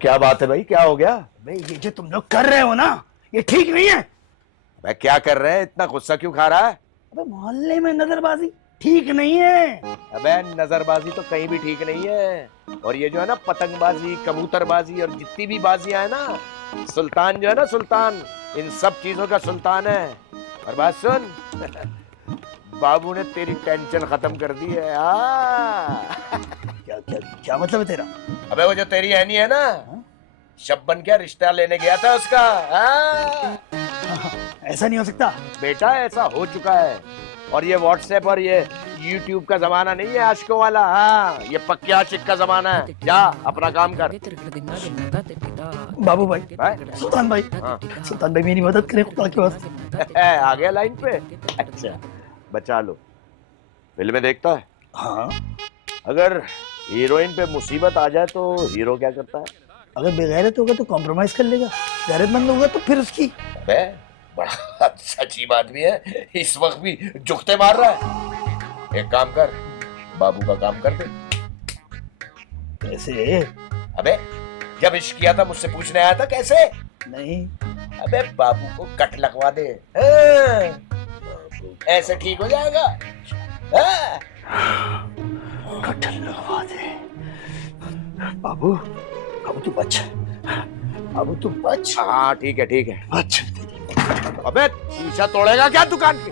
क्या बात है भाई, क्या हो गया? भाई ये जो तुम लोग कर रहे हो ना, ये ठीक नहीं है। मैं क्या कर रहे हैं, इतना गुस्सा क्यों खा रहा है? अबे मोहल्ले में नजरबाजी ठीक नहीं है। अबे नजरबाजी तो कहीं भी ठीक नहीं है। और ये जो है ना पतंगबाजी, कबूतरबाजी और जितनी भी बाजियां है ना, सुल्तान जो है ना, सुल्तान इन सब चीजों का सुल्तान है। और बात सुन, बाबू ने तेरी टेंशन खत्म कर दी है। क्या क्या क्या मतलब है तेरा? अबे वो जो तेरी हैनी है ना, शब्बन क्या रिश्ता लेने गया था उसका। ऐसा नहीं हो सकता बेटा, ऐसा हो चुका है। और ये व्हाट्सएप और ये यूट्यूब का जमाना नहीं है आशिकों वाला। हाँ, ये पक्के आशिक का जमाना है। जा अपना काम कर। बाबू भाई, सुल्तान भाई, सुल्तान भाई मेरी मदद करें खुदा के वास्ते। आ गया लाइन पे? अच्छा, बचा लो। फिल्में देखता है? हाँ। अगर हीरोइन पे मुसीबत आ जाए तो हीरो क्या करता है? अगर बेगैरत होगा तो कॉम्प्रोमाइज कर लेगा, गैरतमंद होगा तो फिर उसकी। अबे बड़ा सच्ची आदमी है, इस वक्त भी जुगते मार रहा है। एक काम कर, बाबू का काम कर दे। कैसे? अबे जब इश्क किया था मुझसे पूछने आया था कैसे? नहीं। अबे बाबू को कट लगवा दे, ऐसे ठीक हो जाएगा। कट लगवा दे। बाबू, बाबू तू बच, बाबू तू बच। हाँ ठीक है, ठीक है, बच। अबे शीशा तोड़ेगा क्या दुकान की?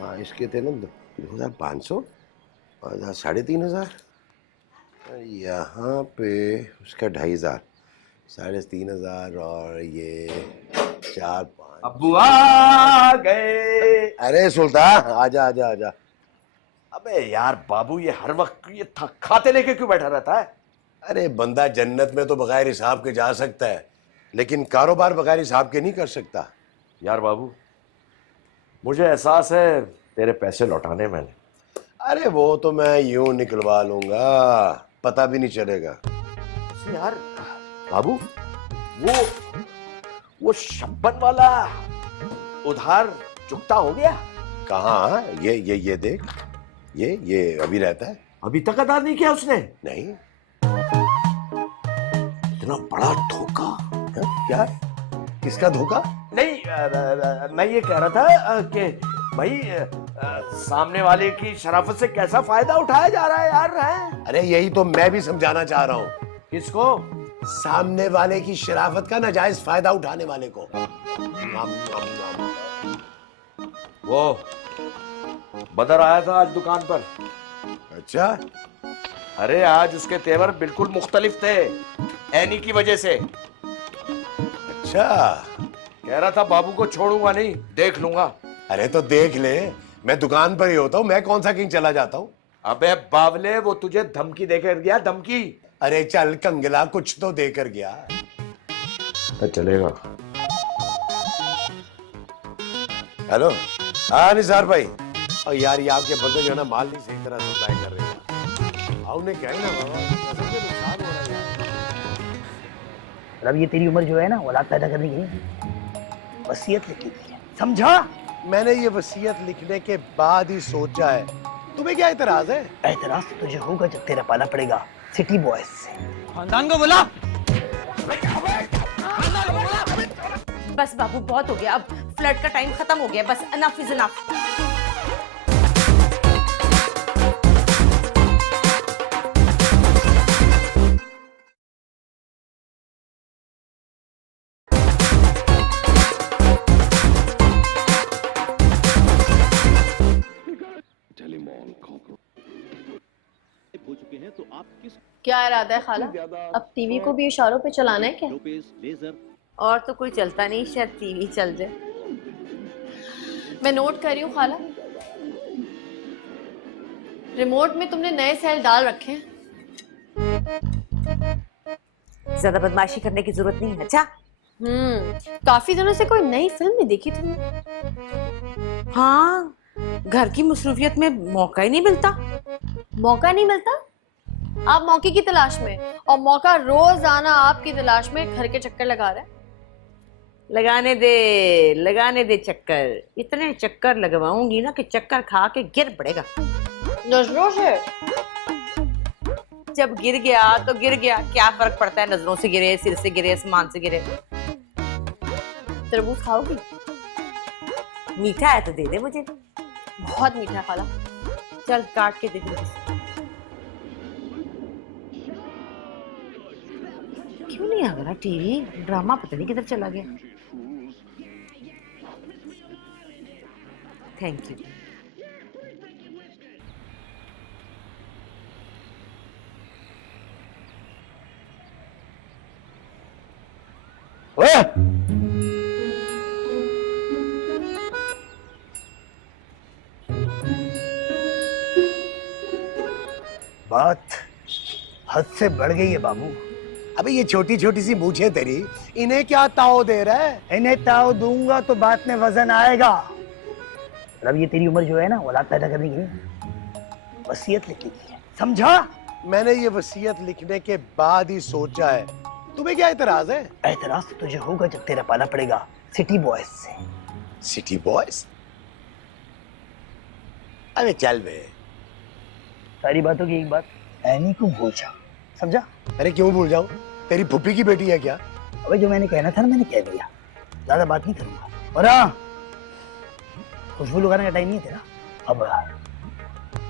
हाँ, इसके थे ना 2500 और 3500, यहाँ पे उसका 2500, 3500 और ये 4-5। अब्बू आ गए। अरे सुल्तान आजा आजा आजा। अबे यार बाबू, ये हर वक्त ये खाते लेके क्यों बैठा रहता है? अरे बंदा जन्नत में तो बगैर हिसाब के जा सकता है, लेकिन कारोबार बगैर हिसाब के नहीं कर सकता। यार बाबू, मुझे एहसास है तेरे पैसे लौटाने मैंने। अरे वो तो मैं यूं निकलवा लूंगा, पता भी नहीं चलेगा। यार बाबू, वो शब्बन वाला उधार चुकता हो गया? कहाँ? ये देख, ये अभी रहता है। अभी तक अदा नहीं किया उसने? नहीं। इतना बड़ा धोखा? क्या? किसका धोखा? नहीं, मैं ये कह रहा था कि भाई सामने वाले की शराफत से कैसा फायदा उठाया जा रहा है यार। है? अरे यही तो मैं भी समझाना चाह रहा हूँ। किसको? सामने वाले की शराफत का नाजायज फायदा उठाने वाले को। वो बदर आया था आज दुकान पर। अच्छा? अरे आज उसके तेवर बिल्कुल मुख्तलिफ थे, एनी की वजह से। अच्छा? कह रहा था बाबू को छोड़ूंगा नहीं, देख लूंगा। अरे तो देख ले, मैं दुकान पर ही होता हूँ, मैं कौन सा किंग चला जाता हूँ। अबे बावले, वो तुझे धमकी देकर गया, धमकी। अरे चल कंगला, कुछ तो देकर गया। तो चलेगा। हेलो, हाँ निसार भाई। और यार ये आपके बंदे जो है ना, माल नहीं सही तरह सप्लाई कर रहे हैं। आपने क्या ही ना बाबा, नुकसान हो रहा है यार। अब ये तेरी उम्र जो है ना, औलाद पैदा करने की वसीयत लिखी थी, समझा? मैंने ये वसीयत लिखने के बाद ही सोचा है। तुम्हें क्या एतराज है? एतराज तो तुझे होगा जब तेरा पाला पड़ेगा सिटी बॉयज से। खानदान को बुला। बस बाबू, बहुत हो गया, अब फ्लर्ट का टाइम खत्म हो गया, बस अनफ इज अनफ। क्या इरादा है खाला? अब टीवी को भी इशारों पे चलाना है क्या? और तो कोई चलता नहीं, शायद टीवी चल जाए। मैं नोट कर रही हूँ खाला, रिमोट में तुमने नए सेल डाल रखे हैं। ज्यादा बदमाशी करने की जरूरत नहीं है। अच्छा? काफी दिनों से कोई नई फिल्म नहीं देखी तुमने? हाँ, घर की मसरूफियत में मौका ही नहीं मिलता। मौका नहीं मिलता? आप मौके की तलाश में, और मौका रोजाना आपकी तलाश में घर के चक्कर लगा रहा है। लगाने दे चक्कर। इतने चक्कर लगवाऊंगी ना कि चक्कर खा के गिर पड़ेगा। नजरों से जब गिर गया तो गिर गया, क्या फर्क पड़ता है, नजरों से गिरे, सिर से गिरे, आसमान से गिरे। तरबूज खाओगी? मीठा है तो दे दे मुझे। बहुत मीठा है खाला। चल काट के दे दे। क्यों नहीं आ रहा टीवी? ड्रामा पता नहीं किधर चला गया। Thank you. ओए! बात हद से बढ़ गई है बाबू। अबे ये छोटी छोटी सी मूछें तेरी, इन्हें क्या ताव दे रहा है? इन्हें ताव दूंगा तो बात में वजन आएगा। अब ये तेरी उम्र जो है ना, औलाद पैदा करने की नहीं, वसीयत लिखने की है, समझा? मैंने ये वसीयत लिखने के बाद ही सोचा है। तुम्हें क्या एतराज है? एतराज तो तुझे होगा जब तेरा पाला पड़ेगा सिटी बॉयज से। City boys? अरे चल बे। सारी बातों की एक बात, एनी को भूल जा, समझा? अरे क्यों भूल जाऊं? तेरी फुप्पी की बेटी है क्या? अबे जो मैंने कहना था ना मैंने कह दिया, ज्यादा बात नहीं करूंगा। और हाँ, खुशबू लगाने का टाइम नहीं है तेरा, अब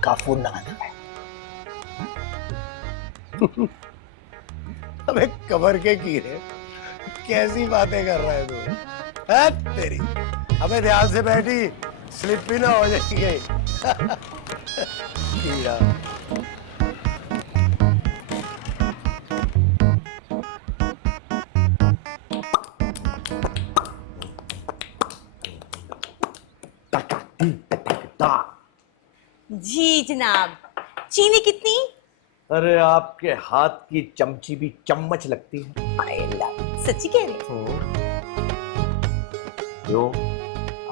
काफूर लगाना है। अबे कबर के कीड़े, कैसी बातें कर रहा है तू? है तेरी। अबे ध्यान से बैठी, स्लिप भी ना हो जाएगी। कीड़ा। जी जनाब। चीनी कितनी? अरे आपके हाथ की चमची भी चम्मच लगती है। सच्ची कह रहे हो? क्यों,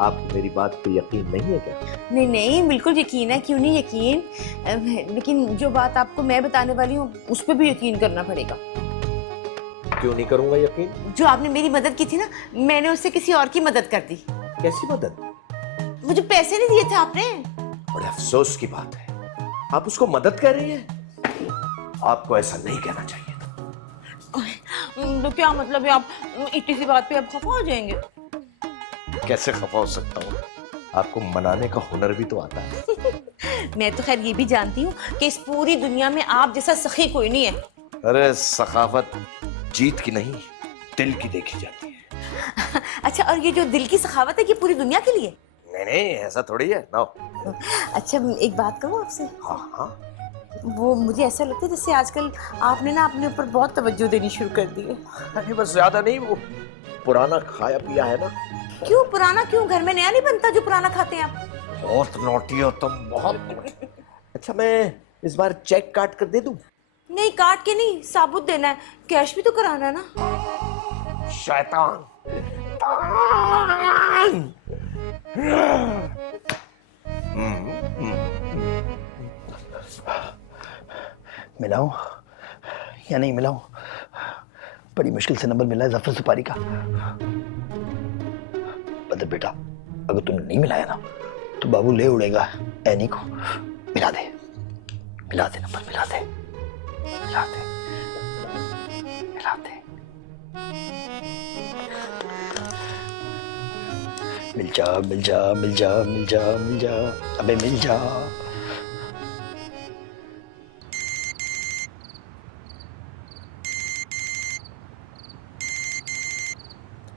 आपको मेरी बात पे यकीन नहीं है क्या? नहीं नहीं, बिल्कुल यकीन है, क्यों नहीं यकीन। लेकिन जो बात आपको मैं बताने वाली हूँ उस पर भी यकीन करना पड़ेगा। क्यों नहीं करूंगा यकीन? जो आपने मेरी मदद की थी ना, मैंने उससे किसी और की मदद कर दी। कैसी मदद? मुझे पैसे नहीं दिए थे आपने। बड़े अफसोस की बात है, आप उसको मदद कर रही हैं। आपको ऐसा नहीं कहना चाहिए था। तो क्या मतलब है, आप इतनी सी बात पे आप खफा हो जाएंगे? कैसे खफा हो सकता हूँ? आपको मनाने का हुनर भी तो आता है। मैं तो खैर ये भी जानती हूँ कि इस पूरी दुनिया में आप जैसा सखी कोई नहीं है। अरे सखावत जीत की नहीं, दिल की देखी जाती है। अच्छा, और ये जो दिल की सखावत है, ये पूरी दुनिया के लिए? नहीं नहीं, ऐसा थोड़ी है ना। अच्छा, एक बात कहूँ आपसे? हाँ हाँ। वो मुझे ऐसा लगता है जैसे आजकल आपने ना अपने ऊपर बहुत तवज्जो देनी शुरू कर दी है। नहीं बस ज्यादा नहीं, वो पुराना खाया पिया है ना। क्यों पुराना? क्यों घर में नया नहीं बनता जो पुराना खाते हैं आप? बहुत नोटी हो तुम, बहुत नोटी। अच्छा, मैं इस बार चेक काट कर दे दूं? नहीं, काट के नहीं, साबुत देना है। कैश भी तो कराना है ना। शैतान। मिलाऊं या नहीं मिलाऊं? बड़ी मुश्किल से नंबर मिला है जफर सुपारी का। बदर बेटा, अगर तूने नहीं मिलाया ना तो बाबू ले उड़ेगा एनी को। मिला दे नंबर, मिला दे। मिल जा, अबे मिल जा।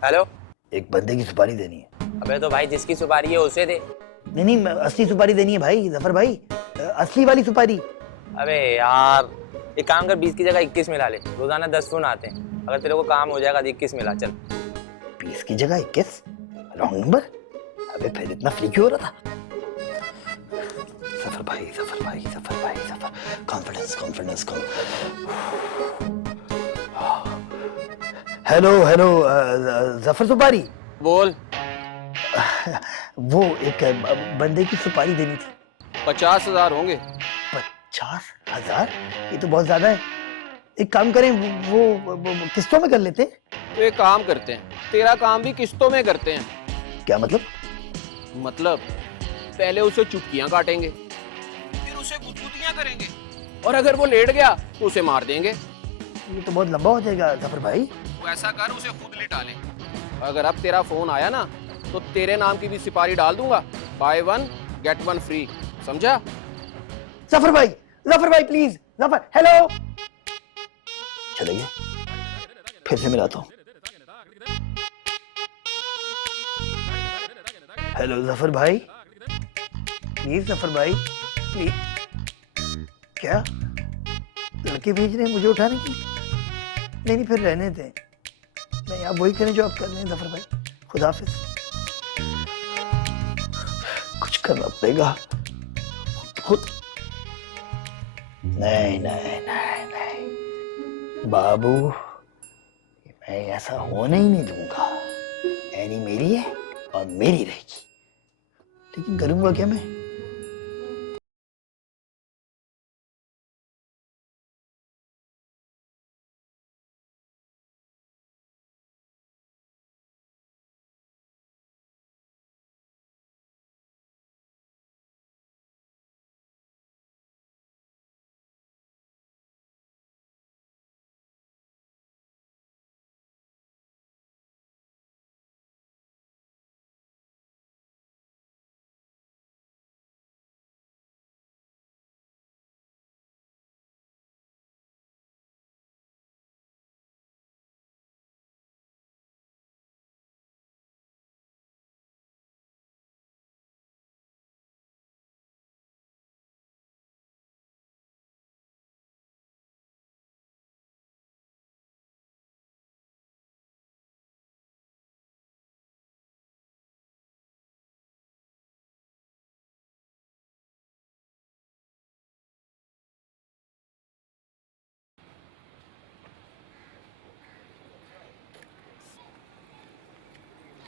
हेलो, एक बंदे की सुपारी देनी है। अबे तो भाई जिसकी सुपारी है उसे दे। नहीं, असली सुपारी देनी है भाई, जफर भाई, असली वाली सुपारी। अबे यार, एक काम कर, 20 की जगह 21 मिला ले। रोजाना 10 फोन आते हैं, अगर तेरे को काम हो जाएगा तो 21 मिला। चल। 20 की जगह 21? Wrong number. अबे फिर इतना फ्री क्यों हो रहा था? जफर भाई, कॉन्फिडेंस। हेलो, जफर सुपारी बोल। वो एक बंदे की सुपारी देनी थी। 50,000 होंगे। 50,000? ये तो बहुत ज्यादा है। एक काम करें, वो किस्तों में कर लेते हैं। तो एक काम करते हैं, तेरा काम भी किस्तों में करते हैं। क्या मतलब? मतलब पहले उसे चुटकियां काटेंगे, फिर उसे गुदगुदियां करेंगे, और अगर वो लेट गया तो उसे मार देंगे। ये तो बहुत लंबा हो जाएगा जफर भाई। तो ऐसा कर, उसे खुद लिटा ले। अगर अब तेरा फोन आया ना तो तेरे नाम की भी सिपारी डाल दूंगा, बाय 1 गेट 1 फ्री, समझा? जफर भाई प्लीज, जफर हेलो। चले गए, फिर से मिलाता हूँ। हेलो जफर भाई, प्लीज जफर भाई प्लीज। क्या लड़के भेज रहे हैं मुझे उठाने के लिए? नहीं फिर रहने दें, नहीं आप वही करें जो आप कर रहे हैं जफर भाई। खुदाफिज। कुछ करना पड़ेगा खुद। नहीं बाबू, मैं ऐसा होने ही नहीं दूंगा। एनी मेरी है और मेरी रहेगी, लेकिन करूंगा क्या मैं?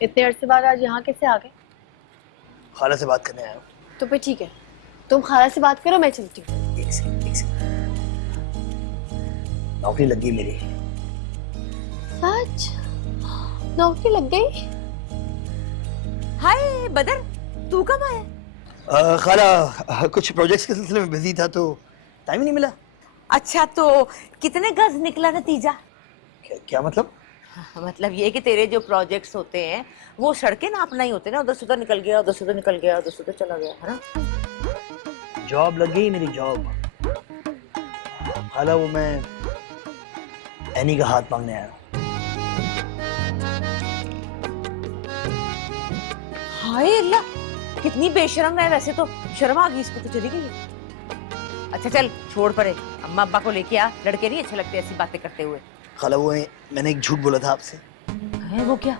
इतने अरसे बाद आज यहाँ कैसे आ गए? खाला से बात करने आया हूँ। तो फिर ठीक है, तुम खाला से बात करो, मैं चलती हूँ। एक सेकंड। नौकरी लग गई मेरी। सच? नौकरी लग गई? हाय बदर, तू कब आया? खाला कुछ प्रोजेक्ट्स के सिलसिले में बिजी था तो टाइम ही नहीं मिला। अच्छा, तो कितने गज निकला नतीजा? क्या मतलब? मतलब ये कि तेरे जो प्रोजेक्ट्स होते हैं वो सड़कें नापना ही होते हैं ना, उधर से उधर निकल गया, उधर से उधर निकल गया, उधर से उधर चला गया, है ना? जॉब लग गई मेरी, जॉब। खाला वो मैं एनी का हाथ मांगने आया। हाय अल्लाह, कितनी बेशर्म है। वैसे तो शर्म आ गई इसको, तो चली गई। अच्छा चल छोड़ परे, अम्मा अब्बा को लेके आ, लड़के नहीं अच्छे लगते ऐसी बातें करते हुए। खाला वो मैंने एक झूठ बोला था आपसे। है वो क्या?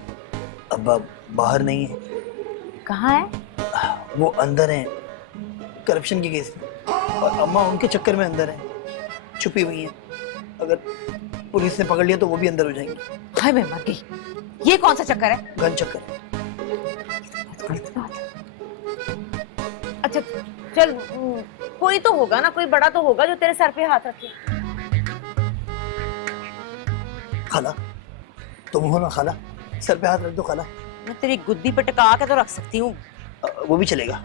अब्बा बाहर नहीं है। कहाँ है? वो अंदर है करप्शन के केस में, और अम्मा उनके चक्कर में अंदर है, छुपी हुई है। अगर पुलिस ने पकड़ लिया तो वो भी अंदर हो जाएंगी। हाय मैं मर गई। ये कौन सा चक्कर है? गन चक्कर। अच्छा चल, कोई तो होगा ना, कोई बड़ा तो होगा जो तेरे सर पे हाथ रखे। खाला तुम हो ना खाला, सर पे हाथ रख दो खाला। मैं तेरी गुद्दी पे टका के तो रख सकती हूँ। वो भी चलेगा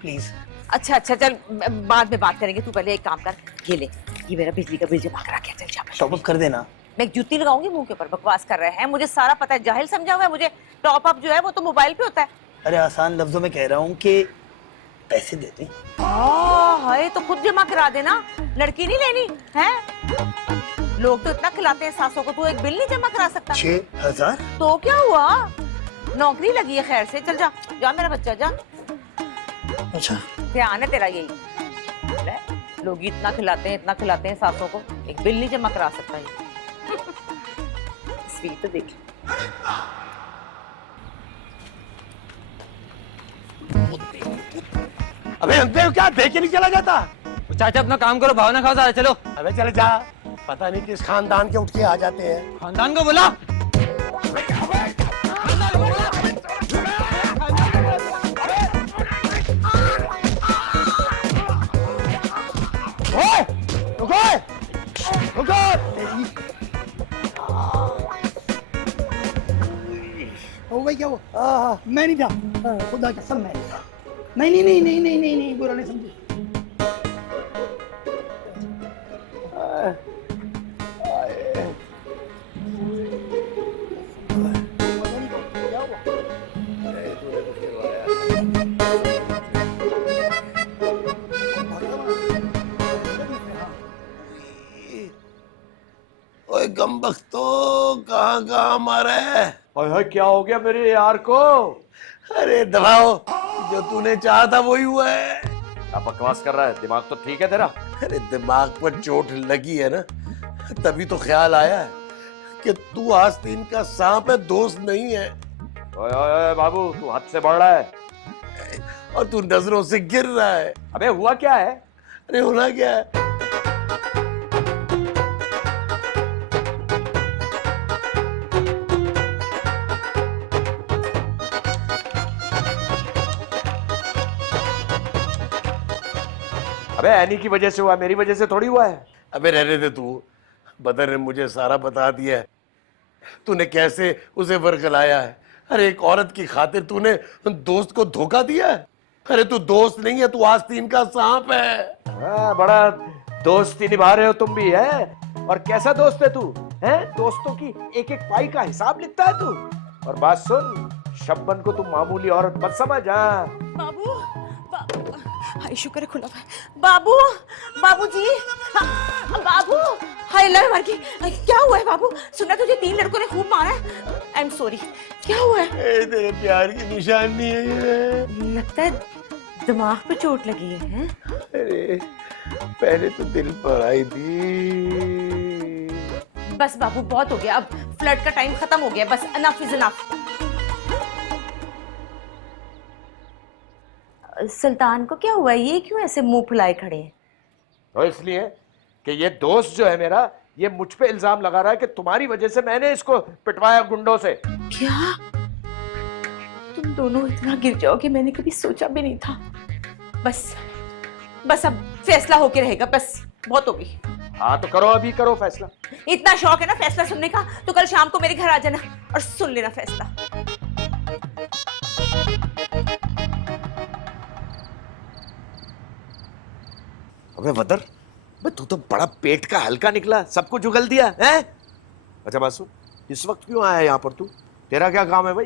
प्लीज। अच्छा चल, बाद में बात करेंगे। तू पहले एक काम कर, ये ले, ये मेरा बिजली का बिल जमा करा के चल जा। टॉप अप कर देना। मैं एक जूती लगाऊंगी मुंह के ऊपर। बकवास कर रहे हैं, मुझे सारा पता है। जाहिल समझा हुआ है मुझे। टॉप अप जो है वो तो मोबाइल पे होता है। अरे आसान लफ्जों में कह रहा हूँ कि पैसे देते। हाय तो खुद जमा करा देना, लड़की नहीं लेनी है। लोग तो इतना खिलाते हैं सासों को, तू एक बिल नहीं जमा करा सकता? 6000 तो क्या हुआ, नौकरी लगी है। खैर से चल जा, जा मेरा बच्चा जा। अच्छा ध्यान है तेरा यही। लोग इतना खिलाते हैं सासों को, एक बिल नहीं जमा करा सकता ये। तस्वीर तो देख। अबे अंते क्या देख के नहीं चला जाता? चाचा अपना काम करो, भावना खाओ, सारे चलो। अबे चले जा, पता नहीं किस खानदान के उठ के आ जाते हैं। खानदान को बुला। रुको। हो गई क्या वो? मैं नहीं था, खुदा कसम मैं नहीं था। नहीं बुरा नहीं समझे। कहाँ कहाँ मारा है? ओए क्या हो गया मेरे यार को? अरे दबाओ, जो तूने चाहा था वही हुआ है। क्या बकवास कर रहा है? दिमाग तो ठीक है तेरा? अरे दिमाग पर चोट लगी है ना, तभी तो ख्याल आया है कि तू आस्तीन का सांप है, दोस्त नहीं है। ओए ओए बाबू, तू हद से बढ़ रहा है और तू नजरों से गिर रहा है। अबे हुआ क्या है? अरे होना क्या है? अबे एनी की वजह से हुआ, मेरी वजह से थोड़ी हुआ है। अबे रहने दे तू, बदर ने मुझे सारा बता दिया है। तूने कैसे उसे वर्गलाया है। अरे एक औरत की खातिर तूने दोस्त को धोखा दिया है। अरे तू दोस्त नहीं है, तू आस्तीन का सांप है। बड़ा दोस्ती निभा रहे हो तुम भी है। और कैसा दोस्त है तू? है दोस्तों की एक एक पाई का हिसाब लिखता है तू। और बात सुन, शब्बन को तू मामूली औरत मत समझ। बाबू, हाय शुक्र है खुला है। बाबू, बाबूजी, बाबू, हाय अल्लाह मर गई। क्या हुआ है बाबू? सुना तुझे 3 लड़कों ने खूब मारा है। I am sorry. क्या हुआ है? तेरे प्यार की निशानी है ये। लगता है दिमाग पे चोट लगी है। अरे पहले तो दिल पर आई थी। बस बाबू बहुत हो गया, अब फ्लर्ट का टाइम खत्म हो गया। बस अनफ इज अनफ। सुल्तान को क्या हुआ? ये क्यों ऐसे मुंह फुलाए खड़े हैं? तो इसलिए कि ये दोस्त जो है मेरा, ये मुझ पे इल्जाम लगा रहा है कि तुम्हारी वजह से मैंने इसको पिटवाया गुंडों से। क्या तुम दोनों इतना गिर जाओगे मैंने कभी सोचा भी नहीं था। बस अब फैसला होके रहेगा। बस बहुत हो गई। हाँ तो करो, अभी करो फैसला। इतना शौक है ना फैसला सुनने का, तो कल शाम को मेरे घर आ जाना और सुन लेना फैसला। अबे बदर, तू तो बड़ा पेट का हल्का निकला, सबको जुगल दिया है। अच्छा मासूम, इस वक्त क्यों आया यहाँ पर तू? तेरा क्या काम है भाई?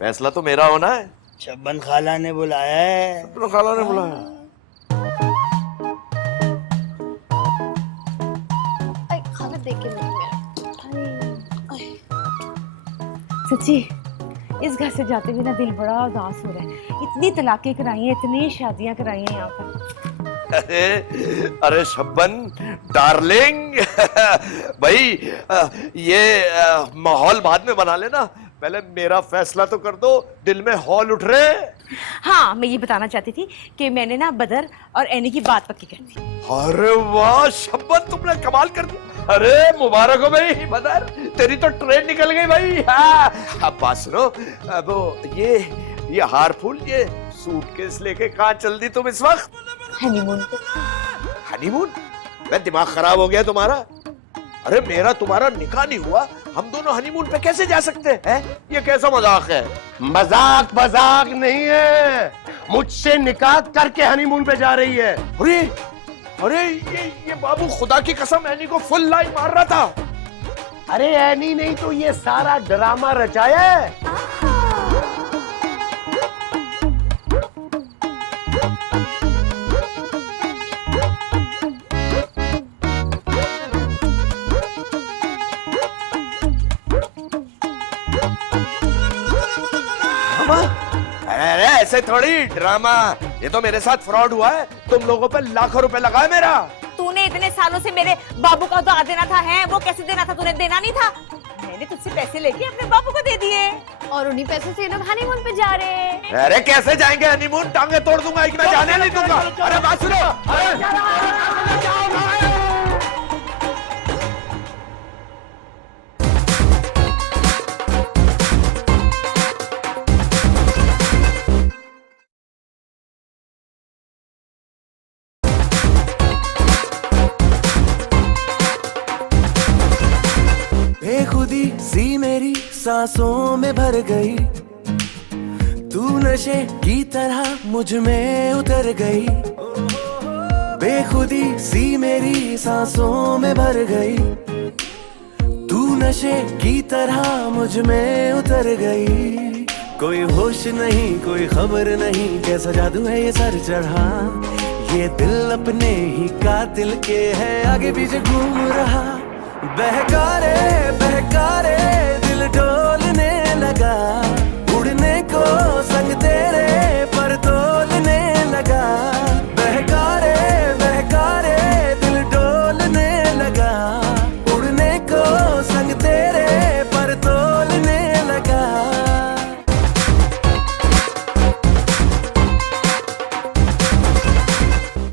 फैसला तो मेरा होना है। शब्बन खाला ने बुलाया है। शब्बन खाला ने बुलाया। खाना देख के मेरा सच्ची इस घर से जाते हुए ना दिल बड़ा उदास हो रहा है। इतनी तलाकें कराई हैं, इतनी शादियां कराई हैं यहाँ पर। अरे शब्बन डार्लिंग, भाई ये माहौल बाद में बना लेना, पहले मेरा फैसला तो कर दो। दिल में हौल उठ रहे। हाँ, मैं ये बताना चाहती थी कि मैंने ना बदर और एनी की बात पक्की कर दी। अरे वाह शब्बन, तुमने कमाल कर दी। अरे मुबारक हो भाई बदर, तेरी तो ट्रेन निकल गई भाई। हाँ अब बात सुनो, अब ये हार फूल, ये सूटकेस लेके कहाँ चल दी तुम इस वक्त? हनीमून पे। हनीमून? मैं दिमाग खराब हो गया तुम्हारा। अरे मेरा तुम्हारा निकाह नहीं हुआ, हम दोनों हनीमून पे कैसे जा सकते हैं? ये कैसा मजाक है? मजाक मजाक नहीं है, मुझसे निकाह करके हनीमून पे जा रही है। अरे अरे ये बाबू खुदा की कसम एनी को फुल लाइन मार रहा था। अरे एनी नहीं तो ये सारा ड्रामा रचाया है। अरे ऐसे थोड़ी ड्रामा, ये तो मेरे साथ फ्रॉड हुआ है। तुम लोगों पे लाखों रुपए लगाए मेरा। तूने इतने सालों से मेरे बाबू का उधार देना था, है वो कैसे देना था? तूने देना नहीं था। मैंने तुझसे पैसे लेके अपने बाबू को दे दिए और उन्हीं पैसों से लोग हनीमून पे जा रहे हैं। अरे कैसे जाएंगे हनीमून? टांगे तोड़ दूंगा, एक मैं जाने नहीं दूंगा। अरे बात सुनो। बेखुदी सी मेरी सांसों में भर गई, तू नशे की तरह मुझ में उतर गई। बेखुदी सी मेरी सांसों में भर गई, तू नशे की तरह मुझ में उतर गई। कोई होश नहीं, कोई खबर नहीं, कैसा जादू है ये सर चढ़ा। ये दिल अपने ही कातिल के है आगे पीछे घूम रहा। बहका रे जयकारे